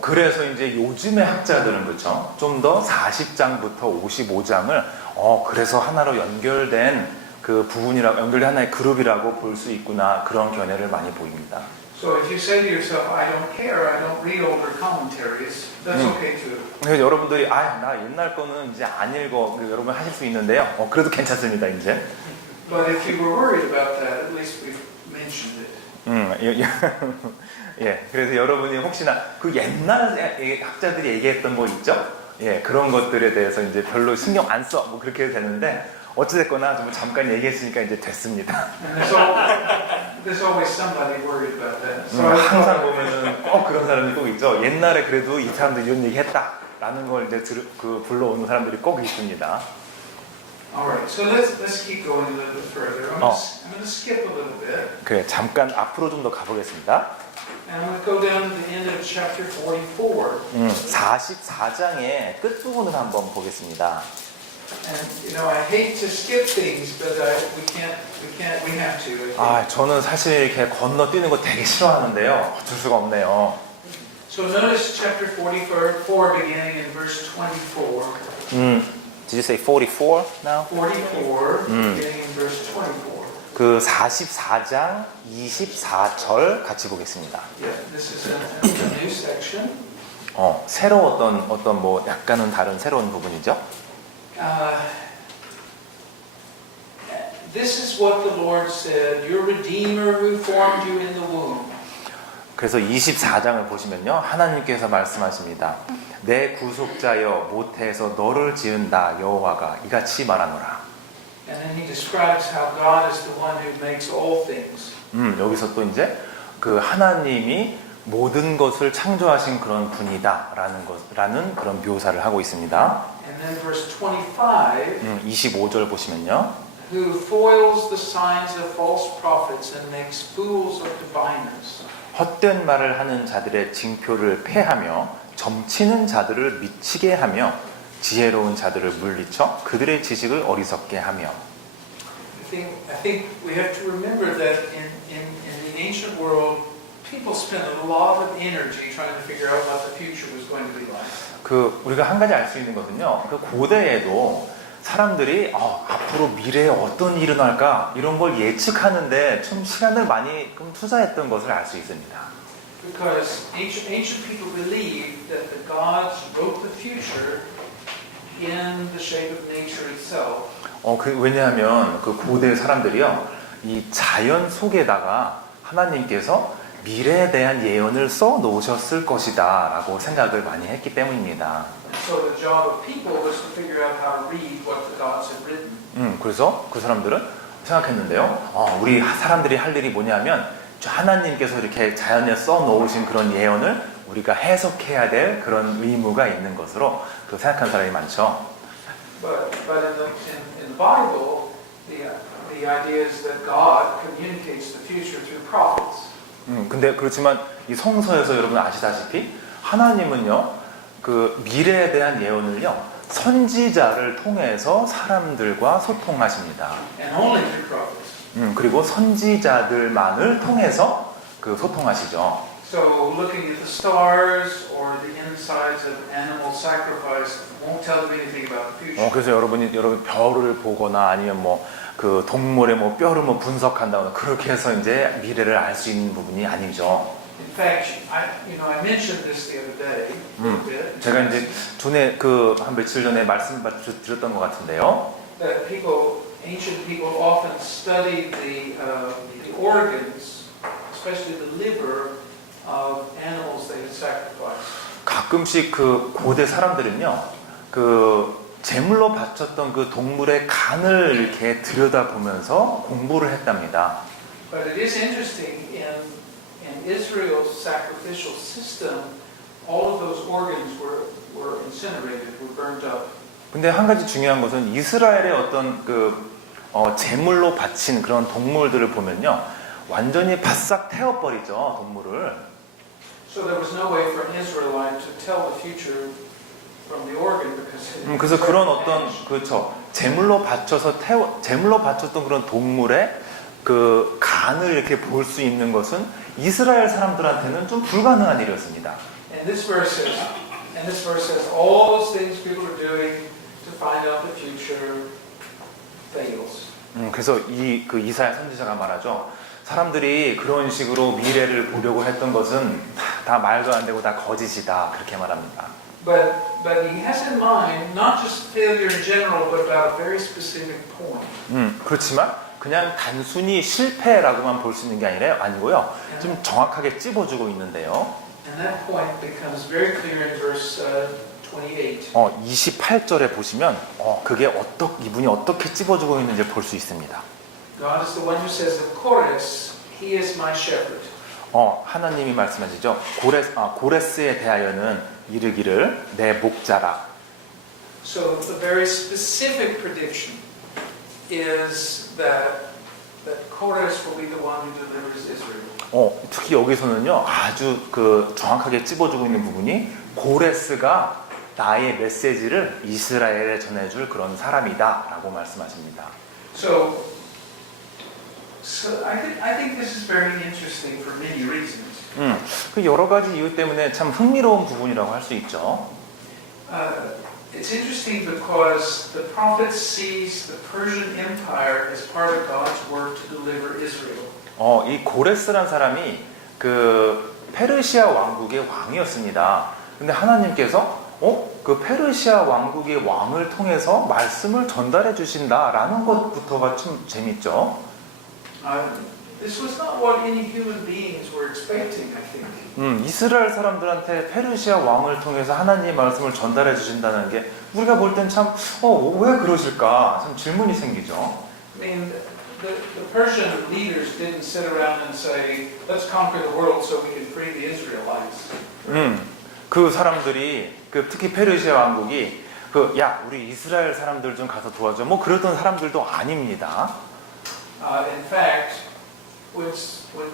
그래서 이제 요즘의 학자들은 그렇죠. 좀 더 40장부터 55장을 그래서 하나로 연결된 그 부분이라고 연결된 하나의 그룹이라고 볼 수 있구나 그런 견해를 많이 보입니다. So if you say to yourself, I don't care, I don't read older commentaries, that's okay too. 그래서 여러분들이 나 옛날 거는 이제 안 읽어 여러분 하실 수 있는데요. 그래도 괜찮습니다 이제. But if you were worried about that, at least we've mentioned it. 예, 그래서 여러분이 혹시나 그 옛날 학자들이 얘기했던 거 있죠? 예, 그런 것들에 대해서 이제 별로 신경 안 써. 뭐 그렇게 해도 되는데, 어찌됐거나 좀 잠깐 얘기했으니까 이제 됐습니다. And there's always somebody worried about that. So 항상 보면은 꼭 그런 사람이 꼭 있죠. 옛날에 그래도 이 사람들 이런 얘기 했다라는 걸 이제 불러오는 사람들이 꼭 있습니다. Alright, so let's keep going a little bit further. I'm going to skip a little bit. 그래, 잠깐 앞으로 좀 더 가보겠습니다. And I'm going to go down to the end of chapter 44. 44장의 끝부분을 한번 보겠습니다. And I hate to skip things, but we have to. 아, 저는 사실 이렇게 건너뛰는 거 되게 싫어하는데요. 어쩔 수가 없네요. So notice chapter 44 beginning in verse 24. Did you say 44 now? 44 beginning in verse 24. 그 44장 24절 같이 보겠습니다. Yeah, this is a new section. 새로 어떤 뭐 약간은 다른 새로운 부분이죠. This is what the Lord said, your Redeemer who formed you in the womb. 그래서 24장을 보시면요. 하나님께서 말씀하십니다. 내 구속자여 모태에서 너를 지은 나 여호와가 이같이 말하노라. And then he describes how God is the one who makes all things. 여기서 또 이제 그 하나님이 모든 것을 창조하신 그런 분이다라는 그런 묘사를 하고 있습니다. And then verse 25, 25절 보시면요. who foils the signs of false prophets and makes fools of diviners. 헛된 말을 하는 자들의 징표를 폐하며 점치는 자들을 미치게 하며 지혜로운 자들을 물리쳐 그들의 지식을 어리석게 하며. I think we have to remember that in the ancient world, people spent a lot of energy trying to figure out what the future was going to be like. 우리가 한 가지 알 수 있는 것은요. 그 고대에도 사람들이 앞으로 미래에 어떤 일이 일어날까 이런 걸 예측하는데 좀 시간을 많이 투자했던 것을 알 수 있습니다. Because ancient people believed that the gods wrote the future in the shape of nature itself. 왜냐하면 그 고대 사람들이요, 이 자연 속에다가 하나님께서 미래에 대한 예언을 써 놓으셨을 것이다라고 생각을 많이 했기 때문입니다. So the job of people was to figure out how to read what the gods had written. 그래서 그 사람들은 생각했는데요. 우리 사람들이 할 일이 뭐냐면 하나님께서 이렇게 자연에 써 놓으신 그런 예언을 우리가 해석해야 될 그런 의무가 있는 것으로 생각한 사람이 많죠. But in the Bible, the idea is that God communicates the future through prophets. 근데 그렇지만 이 성서에서 여러분 아시다시피 하나님은요, 그 미래에 대한 예언을요, 선지자를 통해서 사람들과 소통하십니다. And only through prophets. 그리고 선지자들만을 통해서 소통하시죠. So looking at the stars or the insides of animal sacrifice won't tell them anything about the future. 그래서 여러분 별을 보거나 아니면 그 동물의 뼈를 분석한다거나 그렇게 해서 이제 미래를 알 수 있는 부분이 아니죠. In fact, I mentioned this the other day. A bit. 제가 이제 전에 한 며칠 전에 말씀드렸던 것 같은데요. That ancient people often studied the organs, especially the liver of animals they had sacrificed. 가끔씩 그 고대 사람들은요, 제물로 바쳤던 그 동물의 간을 이렇게 들여다보면서 공부를 했답니다. But it is interesting in Israel's sacrificial system, all of those organs were incinerated, were burned up. 근데 한 가지 중요한 것은 이스라엘의 어떤 제물로 바친 그런 동물들을 보면요, 완전히 바싹 태워버리죠, 동물을. So there was no way for an Israelite to tell the future from the organ because. 그래서 그런 제물로 바쳤던 그런 동물의 그 간을 이렇게 볼 수 있는 것은 이스라엘 사람들한테는 좀 불가능한 일이었습니다. And this verse says all those things people are doing to find out the future fails. 그래서 이사야 선지자가 말하죠. 사람들이 그런 식으로 미래를 보려고 했던 것은 다 말도 안 되고 다 거짓이다. 그렇게 말합니다. But he has in mind not just failure in general, but about a very specific point. 그렇지만 그냥 단순히 실패라고만 볼 수 있는 게 아니고요. 좀 정확하게 찝어주고 있는데요. And that point becomes very clear in verse 28. 28절에 보시면 그게 이분이 어떻게 찝어주고 있는지 볼 수 있습니다. God is the one who says of Chorus, He is my shepherd. 하나님이 말씀하시죠. 고레스에 대하여는 이르기를 내 목자라. So the very specific prediction is that Chorus will be the one who delivers Israel. 특히 여기서는요 아주 정확하게 찝어주고 있는 부분이 고레스가 나의 메시지를 이스라엘에 전해줄 그런 사람이다라고 말씀하십니다. So I think this is very interesting for many reasons. 그 여러 가지 이유 때문에 참 흥미로운 부분이라고 할 수 있죠. It's interesting because the prophet sees the Persian Empire as part of God's work to deliver Israel. 이 고레스란 사람이 페르시아 왕국의 왕이었습니다. 근데 하나님께서 그 페르시아 왕국의 왕을 통해서 말씀을 전달해 주신다라는 것부터가 참 재밌죠. This was not what any human beings were expecting, I think. 이스라엘 사람들한테 페르시아 왕을 통해서 하나님의 말씀을 전달해 주신다는 게 우리가 볼 땐 참 왜 그러실까 참 질문이 생기죠. I mean, the Persian leaders didn't sit around and say, "Let's conquer the world so we can free the Israelites." 그 사람들이 특히 페르시아 왕국이 야 우리 이스라엘 사람들 좀 가서 도와줘 뭐 그러던 사람들도 아닙니다. In fact, when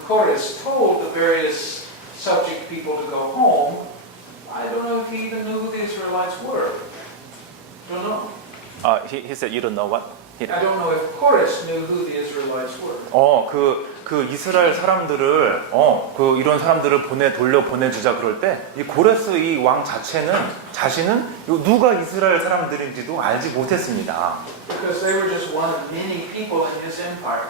Chorus told the various subject people to go home, I don't know if he even knew who the Israelites were. Don't know. He said you don't know what? I don't know if Chorus knew who the Israelites were. 그 이스라엘 사람들을 이런 사람들을 보내주자 그럴 때 이 고레스 이 왕 자신은 누가 이스라엘 사람들인지도 알지 못했습니다. Because they were just one of many people in his empire.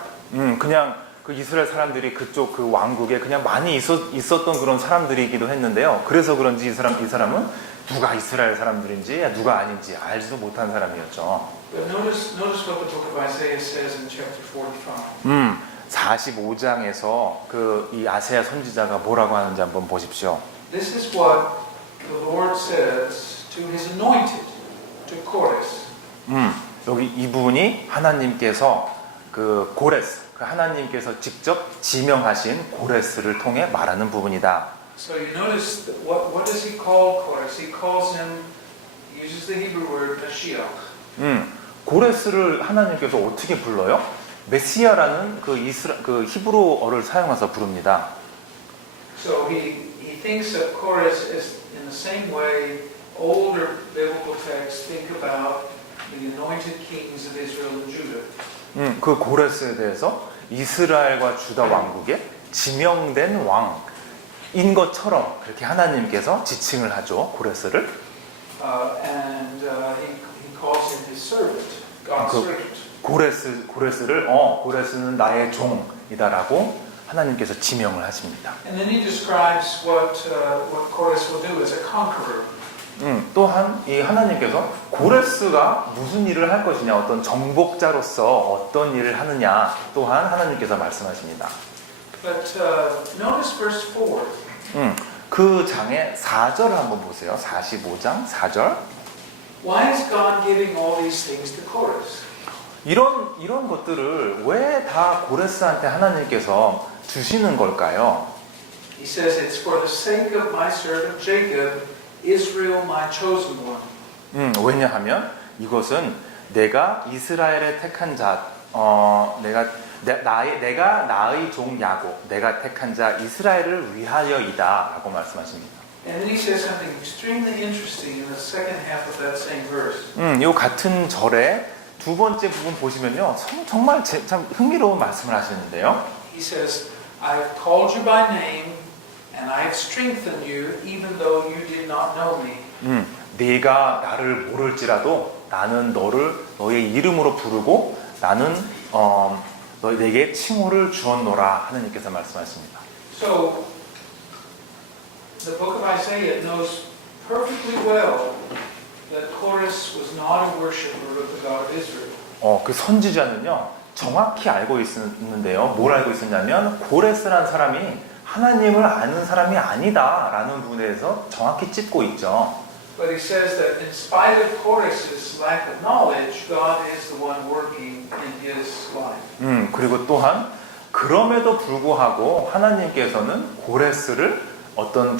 그냥 그 이스라엘 사람들이 그쪽 그 왕국에 그냥 많이 있었던 그런 사람들이기도 했는데요. 그래서 그런지 이 사람은 누가 이스라엘 사람들인지 누가 아닌지 알지도 못한 사람이었죠. But notice what the book of Isaiah says in chapter 45. 45장에서 이 아세야 선지자가 뭐라고 하는지 한번 보십시오. This is what the Lord says to his anointed, to Chorus. 여기 이 부분이 하나님께서 고레스, 하나님께서 직접 지명하신 고레스를 통해 말하는 부분이다. So you notice that what does he call Chorus? He calls him, uses the Hebrew word Mashiach. 고레스를 하나님께서 어떻게 불러요? 메시아라는 그 히브리어를 사용해서 부릅니다. So he thinks of Chorus as in the same way older biblical texts think about the anointed kings of Israel and Judah. 그 고레스에 대해서 이스라엘과 주다 왕국에 지명된 왕인 것처럼 그렇게 하나님께서 지칭을 하죠. 고레스를. And he calls him his servant, God's servant. 고레스는 나의 종이다라고 하나님께서 지명을 하십니다. And then he describes what Chorus will do as a conqueror. 또한 이 하나님께서 고레스가 무슨 일을 할 것이냐, 어떤 정복자로서 어떤 일을 하느냐 또한 하나님께서 말씀하십니다. But notice verse 4. 그 장의 4절 한번 보세요. 45장 4절. Why is God giving all these things to Chorus? 이런 것들을 왜 다 고레스한테 하나님께서 주시는 걸까요? He says it's for the sake of my servant Jacob, Israel my chosen one. 왜냐하면 이것은 내가 이스라엘의 택한 자, 내가 나의 종 야곱, 내가 택한 자 이스라엘을 위하여이다라고 말씀하십니다. And then he says something extremely interesting in the second half of that same verse. 이 같은 절에 두 번째 부분 보시면요, 정말 참 흥미로운 말씀을 하시는데요. He says, I have called you by name, and I have strengthened you, even though you did not know me. 네가 나를 모를지라도 나는 너의 이름으로 부르고 나는 내게 칭호를 주었노라 하나님께서 말씀하십니다. So the book of Isaiah knows perfectly well that Chorus was not a worshiper of the God of Israel. 그 선지자는요 정확히 알고 있었는데요. 뭘 알고 있었냐면 고레스라는 사람이 하나님을 아는 사람이 아니다라는 부분에 대해서 정확히 짚고 있죠. But he says that in spite of Korah's lack of knowledge, God is the one working in his life. 그리고 또한 그럼에도 불구하고 하나님께서는 고레스를 어떤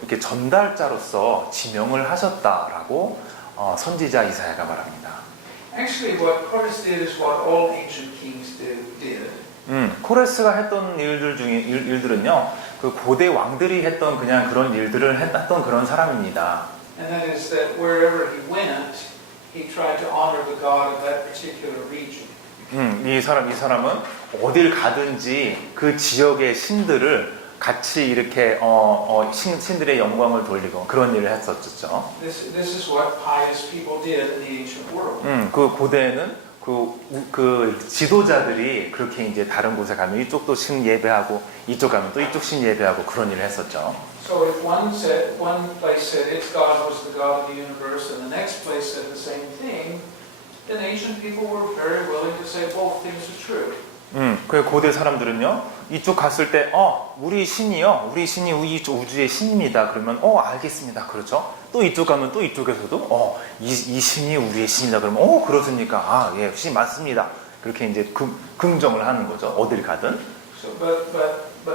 이렇게 전달자로서 지명을 하셨다라고 선지자 이사야가 말합니다. Actually, what Korah did is what all ancient kings did. 코레스가 했던 일들은요, 그 고대 왕들이 했던 그냥 그런 일들을 했던 그런 사람입니다. And that is that wherever he went, he tried to honor the God of that particular region. 이 사람은 어딜 가든지 그 지역의 신들을 같이 이렇게 신들의 영광을 돌리고 그런 일을 했었죠. This is what pious people did in the ancient world. 그 고대에는 그 지도자들이 그렇게 이제 다른 곳에 가면 이쪽도 신 예배하고 이쪽 가면 또 이쪽 신 예배하고 그런 일을 했었죠. So if one place said its God was the God of the universe, and the next place said the same thing, then ancient people were very willing to say both things are true. 그 고대 사람들은요, 이쪽 갔을 때, 우리 신이 이 우주의 신입니다. 그러면, 알겠습니다. 그렇죠? 또 이쪽 가면 또 이쪽에서도, 이 신이 우리의 신이다. 그러면, 그렇습니까? 예, 신 맞습니다. 그렇게 이제 긍정을 하는 거죠. 어딜 가든. So, but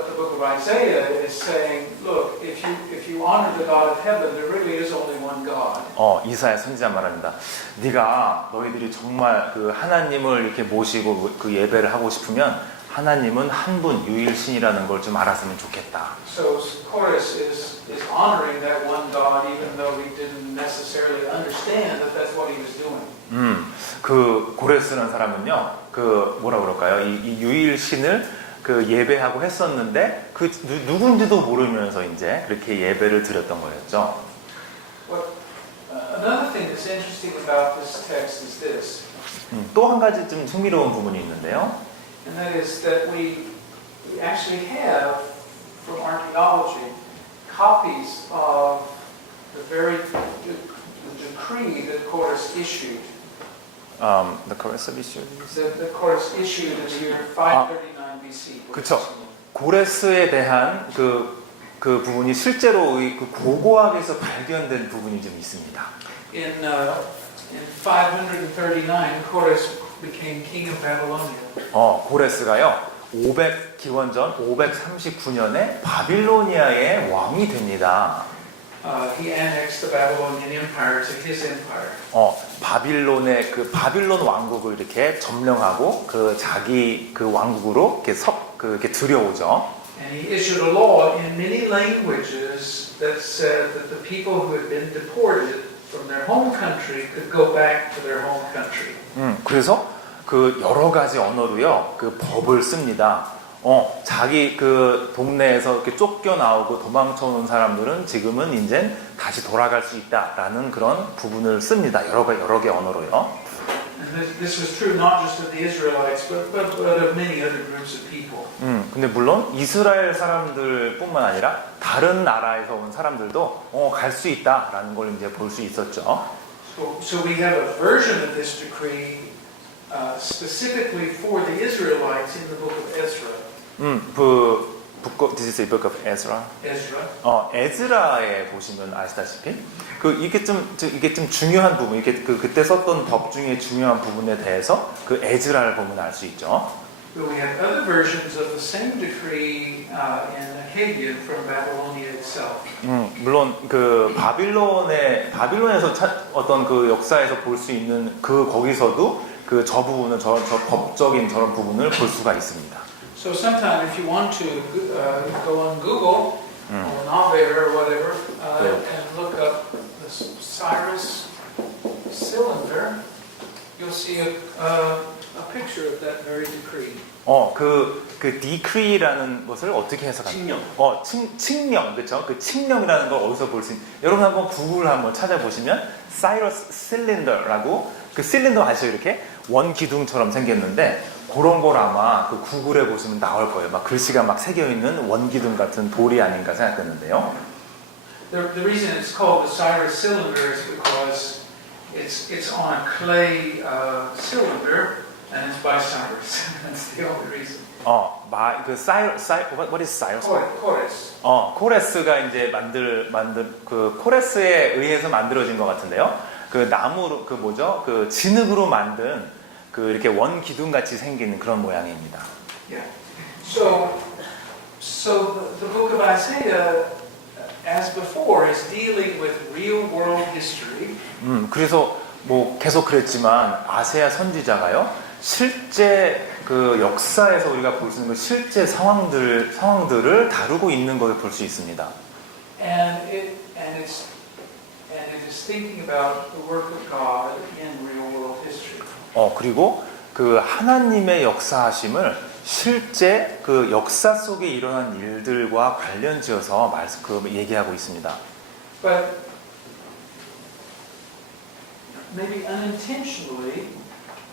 the book of Isaiah is saying, look, if you honor the God of heaven, there really is only one God. 이사야 선지자 말합니다. 너희들이 정말 그 하나님을 이렇게 모시고 그 예배를 하고 싶으면 하나님은 한 분 유일신이라는 걸 좀 알았으면 좋겠다. So Korah is honoring that one God, even though he didn't necessarily understand that that's what he was doing. 그 고레스라는 사람은요, 그 뭐라 그럴까요? 이 유일신을 그 예배하고 했었는데 그 누군지도 모르면서 이제 그렇게 예배를 드렸던 거였죠. Another thing that's interesting about this text is this. 또 한 가지 좀 흥미로운 부분이 있는데요. And that is that we actually have from archaeology copies of the very decree that Korah issued. The Korah issued. The Korah issued in the year 539 BC. 그렇죠. 고레스에 대한 그 부분이 실제로 그 고고학에서 발견된 부분이 좀 있습니다. In 539, Korah became king of Babylonia. 고레스가요. 기원전 539년에 바빌로니아의 왕이 됩니다. He annexed the Babylonian Empire to his empire. 바빌론 왕국을 이렇게 점령하고 그 자기 그 왕국으로 이렇게 들여오죠. And he issued a law in many languages that said that the people who had been deported from their home country could go back to their home country. 그래서 그 여러 가지 언어로요, 그 법을 씁니다. 자기 그 동네에서 이렇게 쫓겨나오고 도망쳐온 사람들은 지금은 이제 다시 돌아갈 수 있다라는 그런 부분을 씁니다. 여러 개 언어로요. And this was true not just of the Israelites, but of many other groups of people. 근데 물론 이스라엘 사람들뿐만 아니라 다른 나라에서 온 사람들도 갈 수 있다라는 걸 이제 볼 수 있었죠. So we have a version of this decree specifically for the Israelites in the book of Ezra. Did you say book of Ezra? Ezra. 에즈라에 보시면 아시다시피 이게 좀 중요한 부분, 그때 썼던 법 중에 중요한 부분에 대해서 그 에즈라를 보면 알 수 있죠. But we have other versions of the same decree in Haggid from Babylonia itself. 물론 그 바빌론에서 어떤 그 역사에서 볼 수 있는 거기서도 저 부분은 저 법적인 저런 부분을 볼 수가 있습니다. So sometime if you want to go on Google or Naver or whatever and look up the Cyrus cylinder, you'll see a picture of that very decree. 그 decree라는 것을 어떻게 해석합니까? 칙령, 그렇죠? 그 칙령이라는 걸 어디서 볼 수 있는? 여러분 한번 구글 한번 찾아보시면 Cyrus cylinder라고 그 실린더 아시죠? 이렇게 원 기둥처럼 생겼는데 그런 걸 아마 그 구글에 보시면 나올 거예요. 막 글씨가 막 새겨 있는 원 기둥 같은 돌이 아닌가 생각했는데요. The reason it's called the Cyrus cylinder is because it's on a clay cylinder, And it's by Cyrus. That's the only reason. what is Cyrus? Chorus. 코레스가 이제 그 코레스에 의해서 만들어진 것 같은데요. 그 나무로 그 뭐죠? 그 진흙으로 만든 그 이렇게 원 기둥 같이 생긴 그런 모양입니다. Yeah. So the book of Isaiah, as before, is dealing with real world history. 그래서 뭐 계속 그랬지만 아세야 선지자가요. 실제 그 역사에서 우리가 볼 수 있는 그 실제 상황들을 다루고 있는 것을 볼 수 있습니다. And it is thinking about the work of God in real world history. 그리고 그 하나님의 역사하심을 실제 그 역사 속에 일어난 일들과 관련지어서 얘기하고 있습니다. But maybe unintentionally,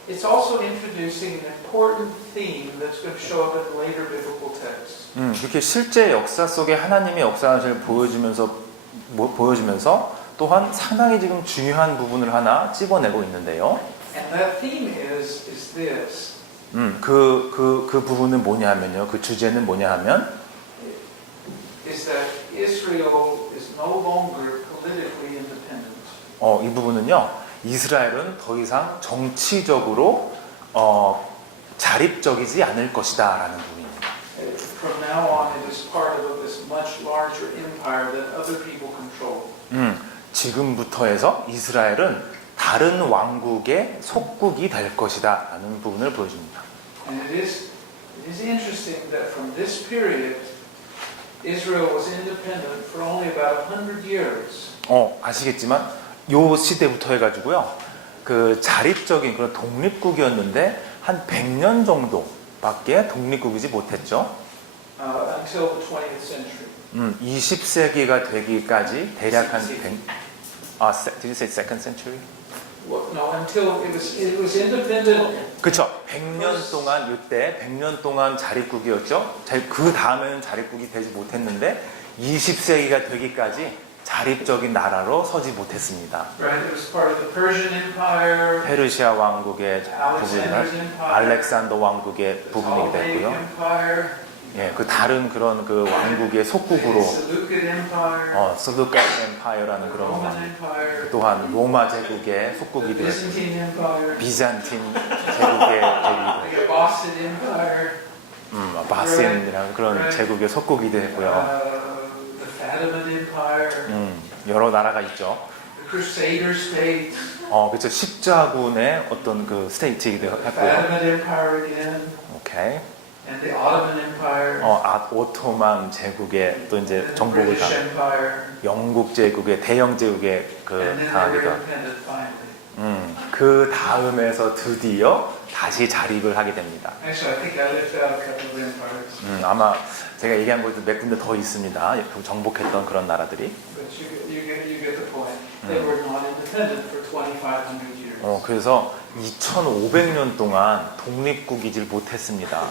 it's also introducing an important theme that's going to show up in later biblical texts. 이렇게 실제 역사 속에 하나님의 역사를 보여주면서 또한 상당히 지금 중요한 부분을 하나 찝어내고 있는데요. And that theme is this. 그 부분은 뭐냐면요. 그 주제는 뭐냐하면 Is that Israel is no longer politically independent. 이 부분은요. 이스라엘은 더 이상 정치적으로 자립적이지 않을 것이다라는 부분입니다. From now on, it is part of this much larger empire that other people control. 지금부터 해서 이스라엘은 다른 왕국의 속국이 될 것이다라는 부분을 보여줍니다. And it is interesting that from this period, Israel was independent for only about 100 years. 아시겠지만 요 시대부터 해가지고요, 그 자립적인 그런 독립국이었는데 한 100년 정도밖에 독립국이지 못했죠. Until the 20th century. 20세기가 되기까지 대략 한 100. Did you say second century? Well, no, until it was independent. 그렇죠. 100년 동안 이때 100년 동안 자립국이었죠. 그 다음에는 자립국이 되지 못했는데 20세기가 되기까지 자립적인 나라로 서지 못했습니다. Right, it was part of the Persian Empire. 페르시아 왕국의 부분, 알렉산더 왕국의 부분이 됐고요. 예, 그 다른 그런 그 왕국의 속국으로 슬루카 엠파이어라는 그런 왕국, 또한 로마 제국의 속국이 되었고, 비잔틴 제국의 바신이라는 그런 제국의 속국이 됐고요. 여러 나라가 있죠. 그렇죠. 십자군의 어떤 그 스테이트이기도 했고요. 오케이. And the Ottoman Empire, 오토만 제국의 또 이제 정복을 영국 제국의 대영 제국의 당하기도 하고, 그 다음에서 드디어 다시 자립을 하게 됩니다. Actually, I think I left out a couple of empires. 아마 제가 얘기한 것도 몇 군데 더 있습니다. 정복했던 그런 나라들이. But you get the point. They were not independent for 2,500 years. 그래서 2,500년 동안 독립국이질 못했습니다.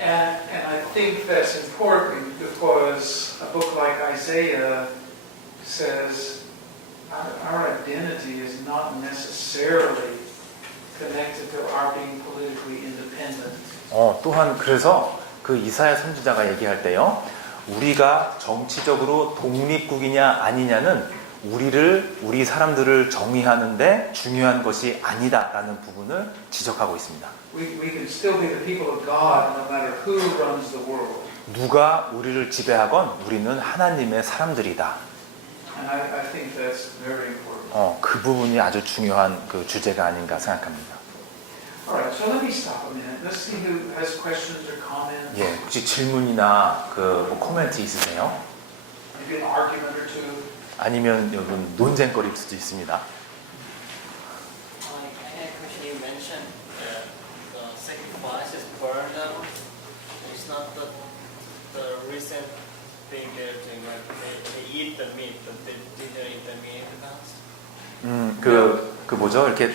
And I think that's important because a book like Isaiah says our identity is not necessarily connected to our being politically independent. 또한 그래서 그 이사야 선지자가 얘기할 때요, 우리가 정치적으로 독립국이냐 아니냐는 우리 사람들을 정의하는데 중요한 것이 아니다라는 부분을 지적하고 있습니다. We can still be the people of God no matter who runs the world. 누가 우리를 지배하건 우리는 하나님의 사람들이다. And I think that's very important. 그 부분이 아주 중요한 그 주제가 아닌가 생각합니다. Alright, so let me stop a minute. Let's see who has questions or comments. 예, 혹시 질문이나 뭐 코멘트 있으세요? Maybe an argument or two. 아니면 여러분 논쟁거리일 수도 있습니다. I had a question. You mentioned the sacrifice is burned up. It's not the recent thing they're doing. Like they eat the meat, but they didn't eat the meat in the house. 그 뭐죠? 이렇게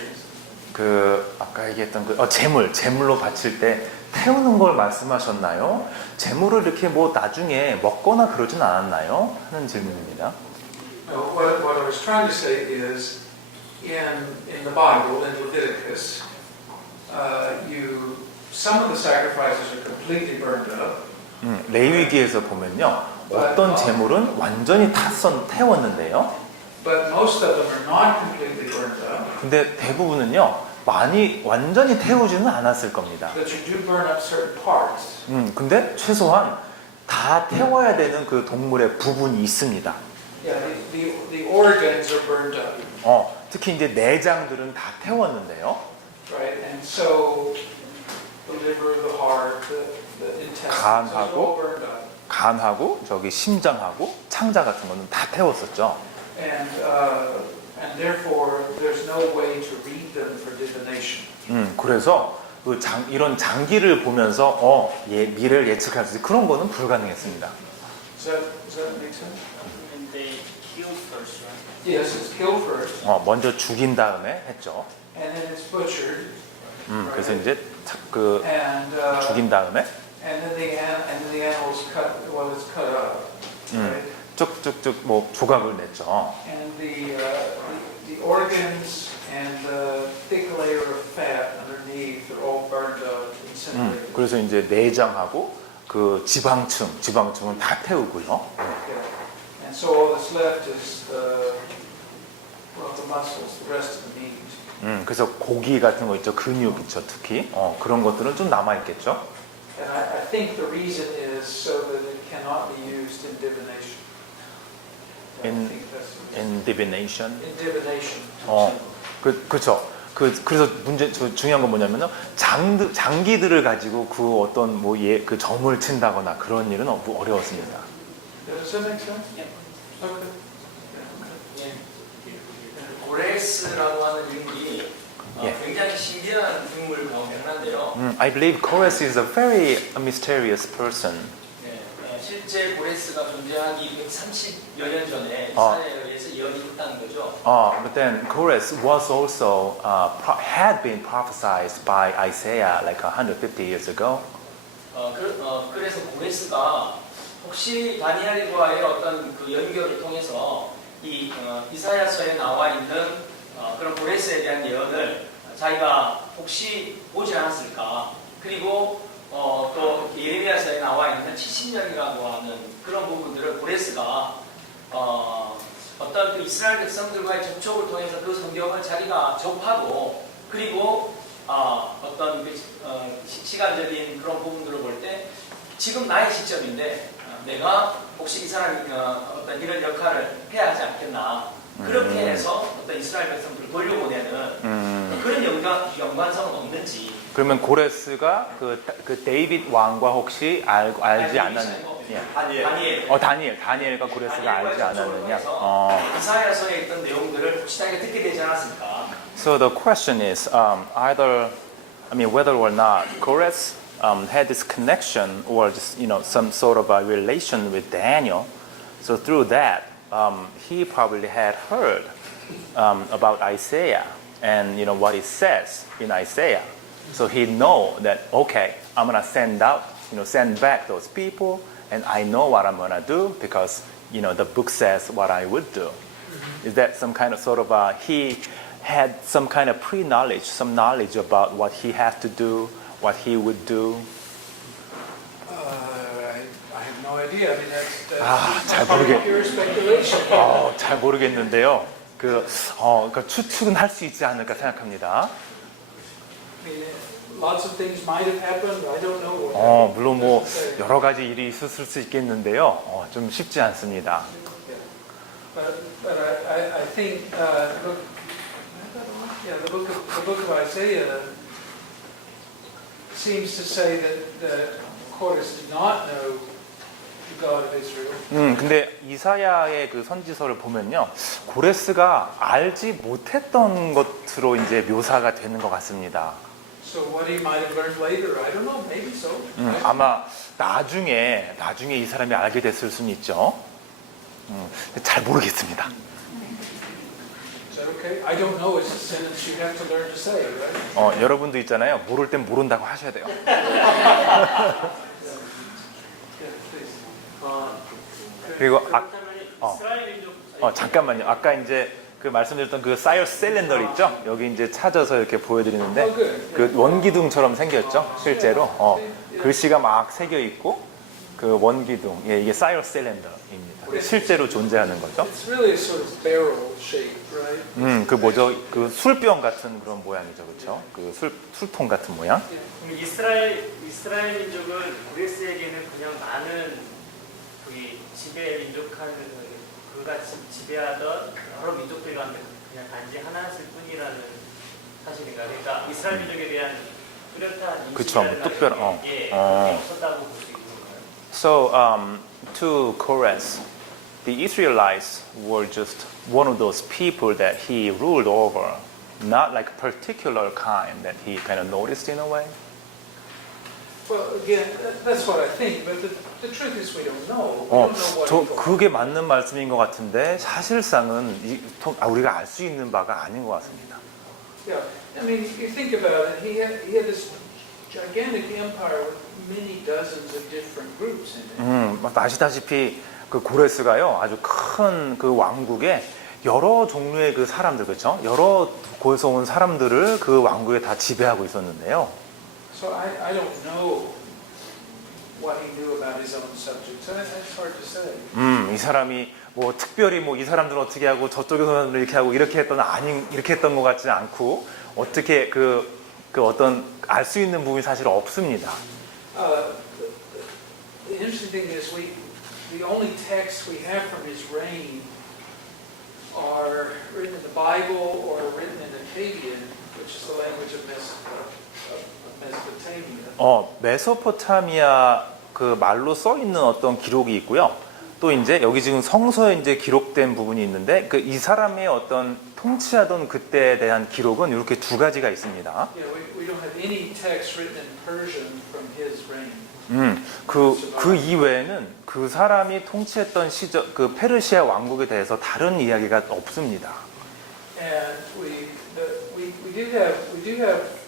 아까 얘기했던 제물로 바칠 때 태우는 걸 말씀하셨나요? 제물을 이렇게 뭐 나중에 먹거나 그러진 않았나요? 하는 질문입니다. What I was trying to say is, in the Bible, in Leviticus, some of the sacrifices are completely burned up. 레위기에서 보면요, 어떤 제물은 완전히 태웠는데요. But most of them are not completely burned up. 근데 대부분은요, 많이 완전히 태우지는 않았을 겁니다. But you do burn up certain parts. 근데 최소한 다 태워야 되는 그 동물의 부분이 있습니다. Yeah, the organs are burned up, 특히 이제 내장들은 다 태웠는데요. right? And so the liver, the heart, the intestines, those are all burned up. 간하고 저기 심장하고 창자 같은 거는 다 태웠었죠. And therefore, there's no way to read them for divination. 그래서 이런 장기를 보면서 미래를 예측할 수 있는 그런 거는 불가능했습니다. Does that make sense? And they killed first, right? Yes, it's killed first, 먼저 죽인 다음에 했죠. and then it's butchered, 그래서 이제 그 and 죽인 다음에 then the animal's cut. Well, it's cut up, right? 쭉쭉쭉 뭐 조각을 냈죠. And the organs and the thick layer of fat underneath are all burned up, incinerated. 그래서 이제 내장하고 그 지방층은 다 태우고요. Yeah. And so all that's left is the muscles, the rest of the meat. 그래서 고기 같은 거 있죠, 근육 있죠, 특히 그런 것들은 좀 남아 있겠죠. And I think the reason is so that it cannot be used in divination. I think that's the reason. In divination. In divination. 그렇죠. 그래서 중요한 건 뭐냐면요, 장기들을 가지고 그 어떤 그 점을 친다거나 그런 일은 어려웠습니다. Does that make sense? Yeah. Okay. 고레스라고 하는 인물이 예. 굉장히 신기한 인물 가운데 하나인데요. I believe Chorus is a very mysterious person. 네, 실제 고레스가 존재하기 130여 년 전에 이스라엘에 의해서 예언했다는 거죠. But then Chorus was also had been prophesied by Isaiah like 150 years ago. 그래서 고레스가 혹시 다니엘과의 어떤 그 연결을 통해서 이 이사야서에 나와 있는 그런 고레스에 대한 예언을 자기가 혹시 보지 않았을까? 그리고 또 예레미야서에 나와 있는 70년이라고 하는 그런 부분들을 고레스가 어떤 그 이스라엘 백성들과의 접촉을 통해서 그 성경을 자기가 접하고 그리고 어떤 그, 시간적인 그런 부분들을 볼 때 지금 나의 시점인데 내가 혹시 이 사람이 어떤 이런 역할을 해야 하지 않겠나 그렇게 해서 어떤 이스라엘 백성들을 돌려보내는 그런 연관성은 없는지. 그러면 고레스가 그 데이빗 왕과 혹시 알지 않았느냐? 다니엘과 고레스가 알지 않았느냐? 이사야서에 있던 내용들을 혹시 자기가 듣게 되지 않았을까? So the question is whether or not Kores had this connection or just some sort of a relation with Daniel. So through that, he probably had heard about Isaiah and what it says in Isaiah. So he know that okay, I'm gonna send back those people, and I know what I'm gonna do because the book says what I would do. Is that some kind of sort of he had some kind of pre-knowledge, some knowledge about what he has to do, what he would do? I have no idea. I mean, 잘 that's 모르겠- pure speculation. 잘 모르겠는데요. 그러니까 추측은 할 수 있지 않을까 생각합니다. I mean, lots of things might have happened. I don't know. What 물론 뭐 여러 가지 일이 있었을 수 있겠는데요. 좀 쉽지 않습니다. But I think the book of Isaiah seems to say that Chorus did not know the God of Israel. 근데 이사야의 그 선지서를 보면요, 고레스가 알지 못했던 것으로 이제 묘사가 되는 것 같습니다. So what he might have learned later, I don't know. Maybe so. 아마 나중에 이 사람이 알게 됐을 수는 있죠. 잘 모르겠습니다. Is that okay? I don't know is a sentence you have to learn to say, right? 여러분도 있잖아요. 모를 땐 모른다고 하셔야 돼요. Yeah, please. 그리고 그렇다면 이스라엘 민족 잠깐만요. 아까 이제 그 말씀드렸던 그 사이어 셀렌더 있죠? 여기 이제 찾아서 이렇게 보여드리는데 Oh, good. 그 원기둥처럼 생겼죠? 실제로 글씨가 막 새겨 있고 그 원기둥, 예, 이게 사이어 셀렌더입니다. 실제로 존재하는 거죠. It's really a sort of barrel shape, right? 그 뭐죠? 그 술병 같은 그런 모양이죠, 그렇죠? 그 술통 같은 모양. 이스라엘 민족은 고레스에게는 그냥 많은 그 지배 민족한 그가 지배하던 여러 민족들 가운데 그냥 단지 하나였을 뿐이라는 사실인가? 그러니까 이스라엘 민족에 대한 뚜렷한 그쵸, 인식이라는 특별한, 게 없었다고 볼 수 있는 건가요? So, to Kores, the Israelites were just one of those people that he ruled over, not like a particular kind that he kind of noticed in a way. Well, again, that's what I think, but the truth is we don't know. We don't know what 저 he thought. 그게 맞는 말씀인 것 같은데 사실상은 우리가 알 수 있는 바가 아닌 것 같습니다. Yeah, I mean, you think about it, he had this gigantic empire with many dozens of different groups in it. 아시다시피 그 고레스가요 아주 큰 그 왕국에 여러 종류의 그 사람들 그렇죠? 여러 곳에서 온 사람들을 그 왕국에 다 지배하고 있었는데요. So I don't know what he knew about his own subject, so that's hard to say. 이 사람이 뭐 특별히 뭐 이 사람들은 어떻게 하고 저쪽의 사람들은 이렇게 하고 이렇게 했던 이렇게 했던 것 같지 않고 어떻게 그 어떤 알 수 있는 부분이 사실 없습니다. The interesting thing is the only texts we have from his reign are written in the Bible or written in Akkadian, which is the language of Mesopotamia. 메소포타미아 그 말로 써 있는 어떤 기록이 있고요. 또 이제 여기 지금 성서에 이제 기록된 부분이 있는데 그 이 사람의 어떤 통치하던 그때에 대한 기록은 이렇게 두 가지가 있습니다. Yeah, we don't have any text written in Persian from his reign. 그 이외에는 그 사람이 통치했던 시절 그 페르시아 왕국에 대해서 다른 이야기가 없습니다. And we do have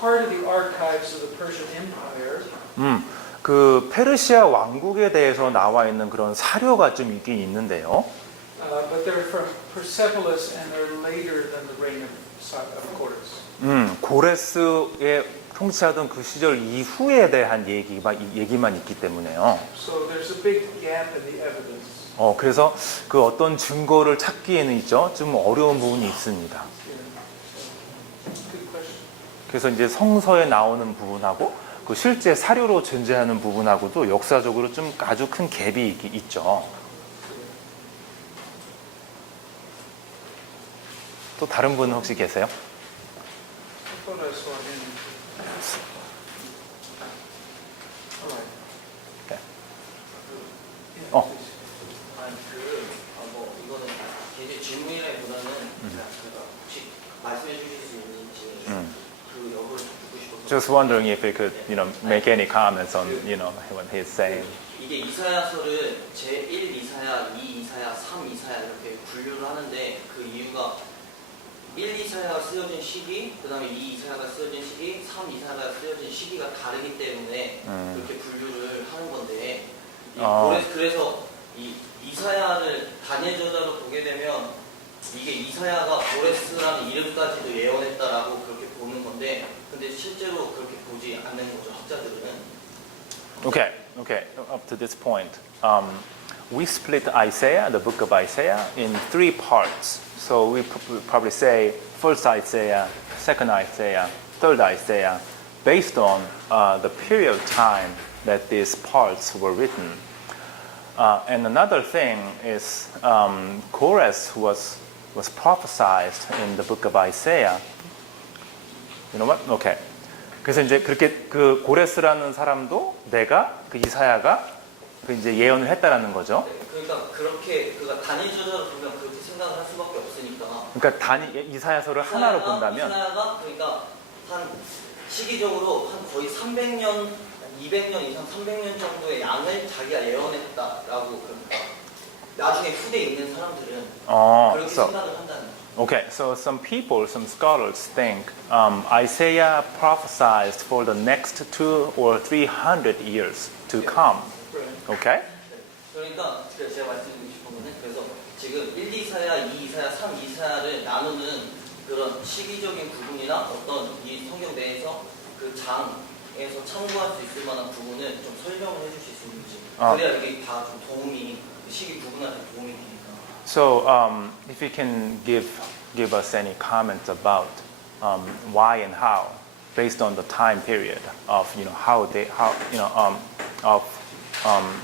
part of the archives of the Persian Empire. 그 페르시아 왕국에 대해서 나와 있는 그런 사료가 좀 있긴 있는데요. But they're from Persepolis and they're later than the reign of Kores. 고레스의 통치하던 그 시절 이후에 대한 얘기만 있기 때문에요. So there's a big gap in the evidence. 그래서 그 어떤 증거를 찾기에는 있죠. 좀 어려운 부분이 있습니다. Good question. 그래서 이제 성서에 나오는 부분하고 그 실제 사료로 존재하는 부분하고도 역사적으로 좀 아주 큰 갭이 있죠. 또 다른 분 혹시 계세요? I thought I saw him. All right. 네. Yeah, Oh. please. 아니 뭐 이거는 굉장히 질문이라기보다는 혹시 말씀해 주실 수 있는지 그 여부를 좀 듣고 싶어서. Just wondering if you could, make any comments on, what he's saying. 이게 이사야서를 제1 이사야, 2 이사야, 3 이사야 이렇게 분류를 하는데 그 이유가 1 이사야가 쓰여진 시기, 그 다음에 2 이사야가 쓰여진 시기, 3 이사야가 쓰여진 시기가 다르기 때문에 그렇게 분류를 하는 건데 그래서 이 이사야를 다니엘 저자로 보게 되면 이게 이사야가 고레스라는 이름까지도 예언했다라고 그렇게 보는 건데 근데 실제로 그렇게 보지 않는 거죠, 학자들은. Okay, up to this point. We split Isaiah, the book of Isaiah, in 3 parts. So we probably say first Isaiah, second Isaiah, third Isaiah, based on the period of time that these parts were written. And another thing is Kores was prophesied in the book of Isaiah. You know what? Okay. 그래서 이제 그렇게 그 고레스라는 사람도 내가 그 이사야가 그 이제 예언을 했다라는 거죠. 그러니까 그렇게 그가 다니엘 저자로 보면 그렇게 생각을 할 수밖에 없으니까. 그러니까 이사야서를 하나로 본다면 이사야가 그러니까 한 시기적으로 한 거의 300년, 200년 이상 300년 정도의 양을 자기가 예언했다라고 그러니까 나중에 후대에 있는 사람들은 그렇게 생각을 한다는 거죠. Okay, so some people, some scholars think Isaiah prophesied for the next 200 or 300 years to come. Okay? 그러니까 제가 말씀드리고 싶은 거는 그래서 지금 1, 2사야, 2, 2사야, 3, 2사야를 나누는 그런 시기적인 부분이나 어떤 이 성경 내에서 그 장에서 참고할 수 있을 만한 부분을 좀 설명을 해주실 수 있는지 그래야 이게 다 좀 도움이 시기 구분하는 데 도움이 되니까. So, if you can give us any comments about why and how, based on the time period of how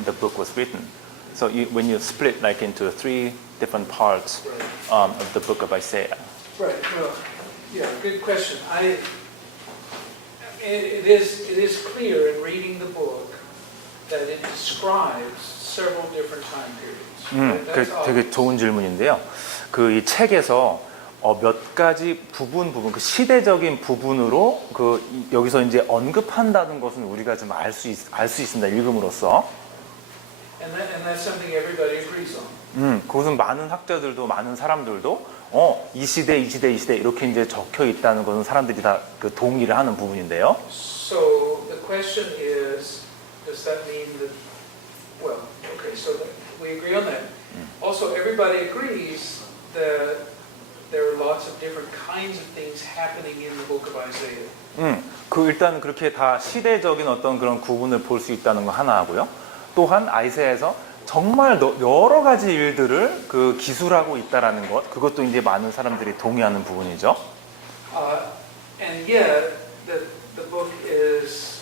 the book was written. So, when you split like into 3 different parts of the book of Isaiah. Right, well, yeah, good question. It is clear in reading the book that it describes several different time periods. Right? 그 That's 되게 obvious. 좋은 질문인데요. 그 이 책에서 몇 가지 부분, 그 시대적인 부분으로 여기서 이제 언급한다는 것은 우리가 좀 알 수 있습니다. 읽음으로써. And that's something everybody agrees on. 그것은 많은 학자들도 많은 사람들도 이 시대 이렇게 이제 적혀 있다는 것은 사람들이 다 그 동의를 하는 부분인데요. So the question is, does that mean that, well, okay, so we agree on that. Also, everybody agrees that there are lots of different kinds of things happening in the book of Isaiah. 일단 그렇게 다 시대적인 어떤 그런 구분을 볼 수 있다는 거 하나 하고요. 또한 아이사야에서 정말 여러 가지 일들을 그 기술하고 있다라는 것, 그것도 이제 많은 사람들이 동의하는 부분이죠. And yet, the book is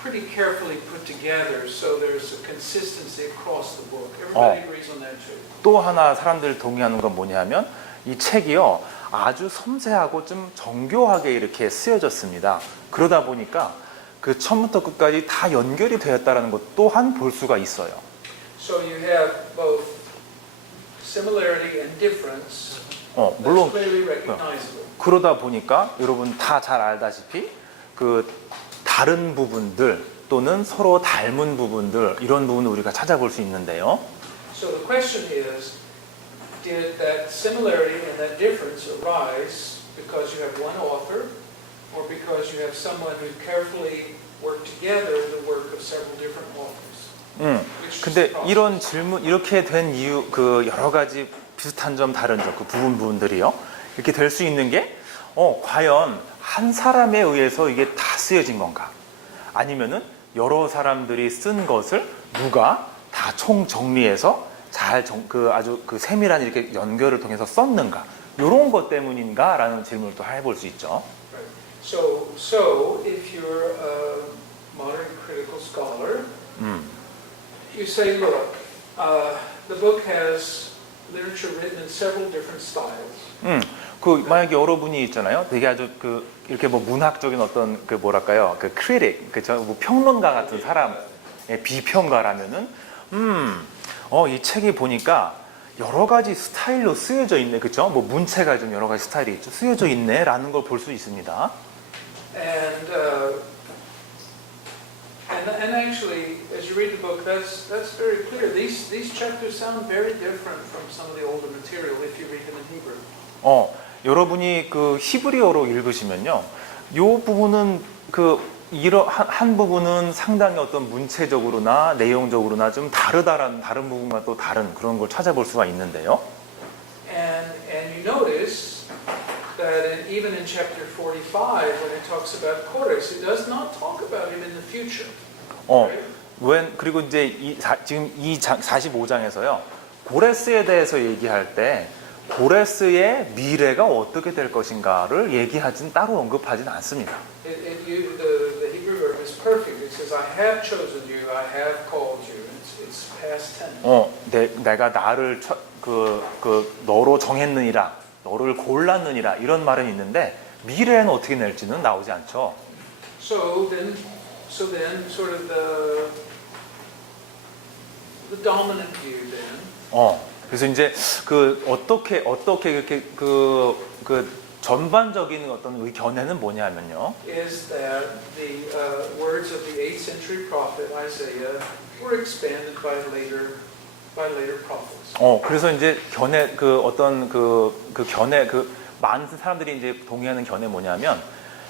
pretty carefully put together, so there's a consistency across the book. Everybody agrees on that too. 또 하나 사람들이 동의하는 건 뭐냐면 이 책이요 아주 섬세하고 좀 정교하게 이렇게 쓰여졌습니다. 그러다 보니까 그 처음부터 끝까지 다 연결이 되었다라는 것 또한 볼 수가 있어요. So you have both similarity and difference. 물론 That's clearly recognizable. 그러다 보니까 여러분 다 잘 알다시피 그 다른 부분들 또는 서로 닮은 부분들 이런 부분을 우리가 찾아볼 수 있는데요. So the question is, did that similarity and that difference arise because you have one author, or because you have someone who carefully worked together the work of several different authors? Which is 근데 the problem. 이런 질문 이렇게 된 이유 그 여러 가지 비슷한 점 다른 점 그 부분들이요 이렇게 될 수 있는 게 과연 한 사람에 의해서 이게 다 쓰여진 건가 아니면은 여러 사람들이 쓴 것을 누가 다 총 정리해서 잘 아주 그 세밀한 이렇게 연결을 통해서 썼는가 이런 것 때문인가라는 질문을 또 해볼 수 있죠. Right. So if you're a modern critical scholar, you say, look, the book has literature written in several different styles. 만약에 여러분이 있잖아요. 되게 아주 이렇게 뭐 문학적인 어떤 그 뭐랄까요, 그 크리틱, 뭐 평론가 같은 사람의 비평가라면은, 이 책이 보니까 여러 가지 스타일로 쓰여져 있네, 그렇죠? 뭐 문체가 좀 여러 가지 스타일이 있죠. 쓰여져 있네라는 걸 볼 수 있습니다. And actually, as you read the book, that's very clear. These chapters sound very different from some of the older material if you read them in Hebrew. 여러분이 그 히브리어로 읽으시면요, 요 부분은 한 부분은 상당히 어떤 문체적으로나 내용적으로나 좀 다른 부분과 또 다른 그런 걸 찾아볼 수가 있는데요. And you notice that even in chapter 45, when it talks about Chorus, it does not talk about him in the future. 그리고 이제 지금 이 45장에서요, 고레스에 대해서 얘기할 때 고레스의 미래가 어떻게 될 것인가를 따로 언급하진 않습니다. The Hebrew verb is perfect. It says, I have chosen you, I have called you. It's past tense. 내가 나를 너로 정했느니라, 너를 골랐느니라 이런 말은 있는데 미래에는 어떻게 낼지는 나오지 않죠. So then sort of the dominant view then. 그래서 이제 어떻게 이렇게 전반적인 어떤 견해는 뭐냐면요. Is that the words of the 8th century prophet Isaiah were expanded by later prophets. 그래서 이제 견해 많은 사람들이 이제 동의하는 견해 뭐냐면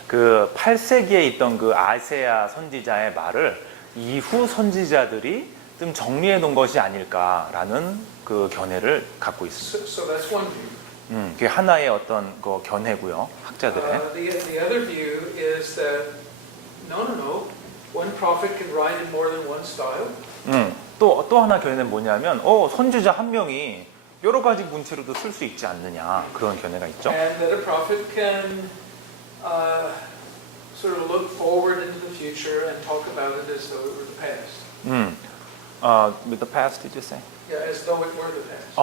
8세기에 있던 그 아세야 선지자의 말을 이후 선지자들이 좀 정리해 놓은 것이 아닐까라는 그 견해를 갖고 있습니다. So that's one view. 그게 하나의 어떤 그 견해고요, 학자들의. The other view is that no. One prophet can write in more than one style. 또 하나 견해는 뭐냐면, 선지자 한 명이 여러 가지 문체로도 쓸 수 있지 않느냐, 그런 견해가 있죠. And that a prophet can sort of look forward into the future and talk about it as though it were the past. With the past, did you say? Yeah, as though it were the past.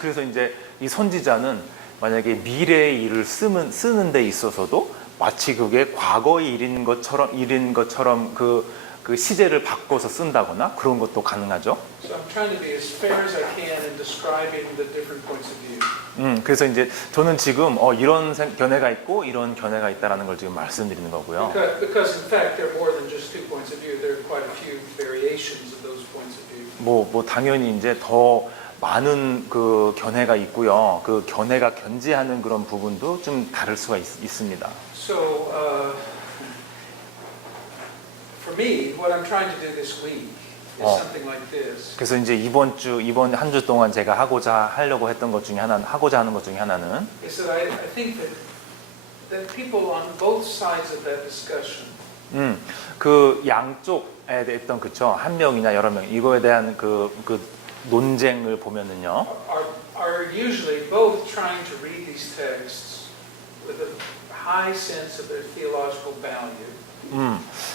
그래서 이제 이 선지자는 만약에 미래의 일을 쓰는 데 있어서도 마치 그게 과거의 일인 것처럼 그 시제를 바꿔서 쓴다거나 그런 것도 가능하죠. So I'm trying to be as fair as I can in describing the different points of view. 그래서 이제 저는 지금 이런 견해가 있고 이런 견해가 있다라는 걸 지금 말씀드리는 거고요. Because in fact there are more than just two points of view. There are quite a few variations of those points of view. 뭐 당연히 이제 더 많은 그 견해가 있고요. 그 견해가 견지하는 그런 부분도 좀 다를 수가 있습니다. So for me, what I'm trying to do this week is something like this. 그래서 이제 이번 한 주 동안 제가 하고자 하는 것 중에 하나는 Is that I think that people on both sides of that discussion 그 양쪽에 있던 그쵸 한 명이나 여러 명 이거에 대한 그 논쟁을 보면은요. are usually both trying to read these texts with a high sense of their theological value.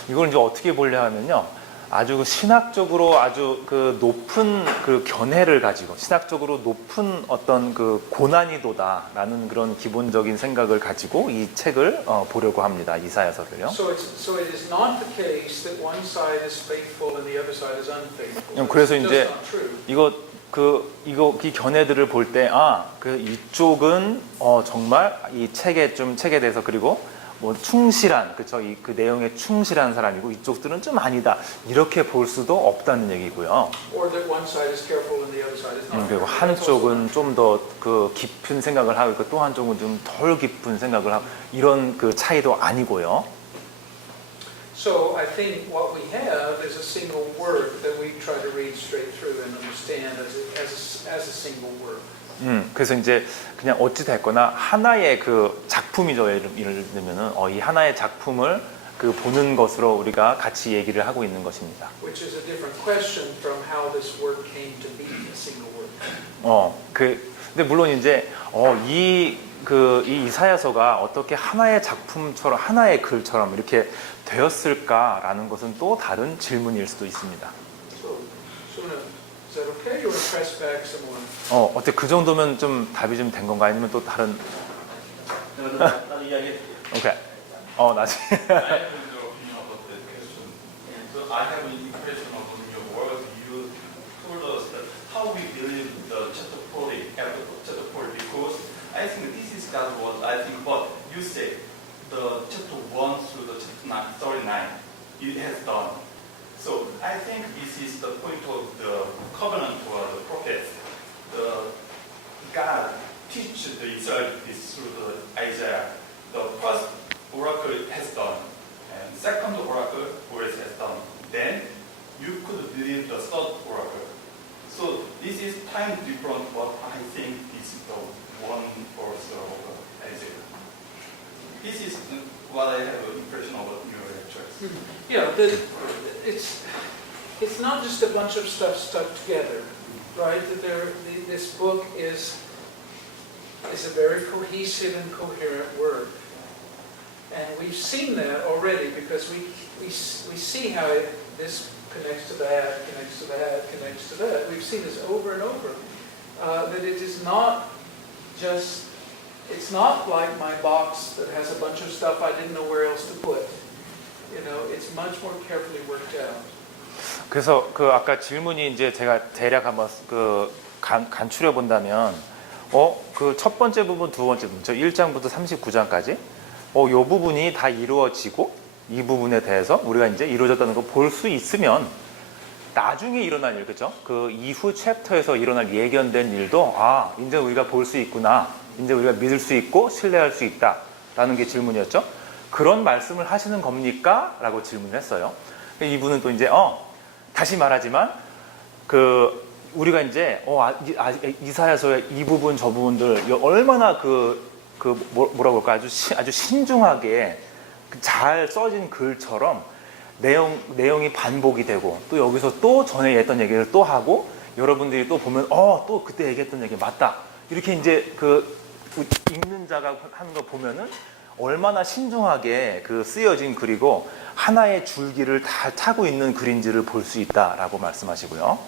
이걸 이제 어떻게 보려 하면요. 아주 그 신학적으로 아주 그 높은 그 견해를 가지고 신학적으로 높은 어떤 그 고난이도다라는 그런 기본적인 생각을 가지고 이 책을 보려고 합니다. 이사야서를요. So it is not the case that one side is faithful and the other side is unfaithful. 그래서 It's 이제 just not true. 이 견해들을 볼 때 그 이쪽은 정말 이 책에 대해서 그리고 뭐 충실한 그쵸 그 내용에 충실한 사람이고 이쪽들은 좀 아니다 이렇게 볼 수도 없다는 얘기고요. Or that one side is careful and the other side is not. 그리고 한쪽은 좀 더 그 깊은 생각을 하고 있고 또 한쪽은 좀 덜 깊은 생각을 하고 이런 그 차이도 아니고요. So I think what we have is a single word that we try to read straight through and understand as a single word. 그래서 이제 그냥 어찌 됐거나 하나의 그 작품이죠. 예를 들면은 이 하나의 작품을 그 보는 것으로 우리가 같이 얘기를 하고 있는 것입니다. Which is a different question from how this word came to be a single word. 근데 물론 이제 이 이사야서가 어떻게 하나의 작품처럼 하나의 글처럼 이렇게 되었을까라는 것은 또 다른 질문일 수도 있습니다. So is that okay? You want to press back some more? 어때 그 정도면 좀 답이 좀 된 건가 아니면 또 다른? 나도 이야기. 오케이. 나중에. I have your opinion about that question. So I have an impression of your words. You told us that how we believe the chapter 40, chapter 40, because I think this is God's word. I think what you say, the chapter 1 through the chapter 39, it has done. So I think this is the point of the covenant or the prophets. God teaches the Israelites through the Isaiah. The first oracle has done, and second oracle already has done. Then you could believe the third oracle. So this is time different, but I think this is the one verse of Isaiah. This is what I have an impression about your lectures. Yeah, it's not just a bunch of stuff stuck together, right? This book is a very cohesive and coherent work. And we've seen that already because we see how this connects to that, connects to that, connects to that. We've seen this over and over. That it is not just, it's not like my box that has a bunch of stuff I didn't know where else to put. You know, it's much more carefully worked out. 그래서 그 아까 질문이 이제 제가 대략 한번 간추려 본다면 그 첫 번째 부분, 두 번째 부분, 저 1장부터 39장까지 요 부분이 다 이루어지고 이 부분에 대해서 우리가 이제 이루어졌다는 걸 볼 수 있으면 나중에 일어날 일, 그죠? 그 이후 챕터에서 일어날 예견된 일도 이제 우리가 볼 수 있구나. 이제 우리가 믿을 수 있고 신뢰할 수 있다라는 게 질문이었죠. 그런 말씀을 하시는 겁니까? 라고 질문을 했어요. 이분은 또 이제 다시 말하지만 그 우리가 이제 이사야서의 이 부분 저 부분들 얼마나 뭐라고 할까 아주 신중하게 잘 써진 글처럼 내용이 반복이 되고 또 여기서 또 전에 했던 얘기를 또 하고 여러분들이 또 보면 또 그때 얘기했던 얘기 맞다 이렇게 이제 그 읽는 자가 하는 거 보면은 얼마나 신중하게 그 쓰여진 글이고 하나의 줄기를 다 타고 있는 글인지를 볼 수 있다라고 말씀하시고요.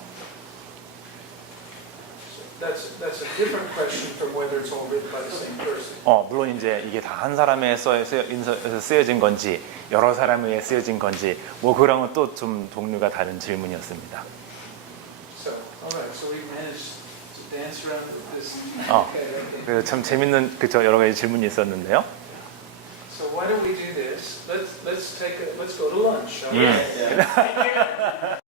That's a different question from whether it's all written by the same person. 물론 이제 이게 다 한 사람에 쓰여진 건지 여러 사람에 의해 쓰여진 건지 뭐 그랑은 또 좀 종류가 다른 질문이었습니다. So, all right, so we managed to dance around this. 그래서 참 재밌는 그쵸 여러 가지 질문이 있었는데요. So why don't we do this? Let's go to lunch. All right? 예.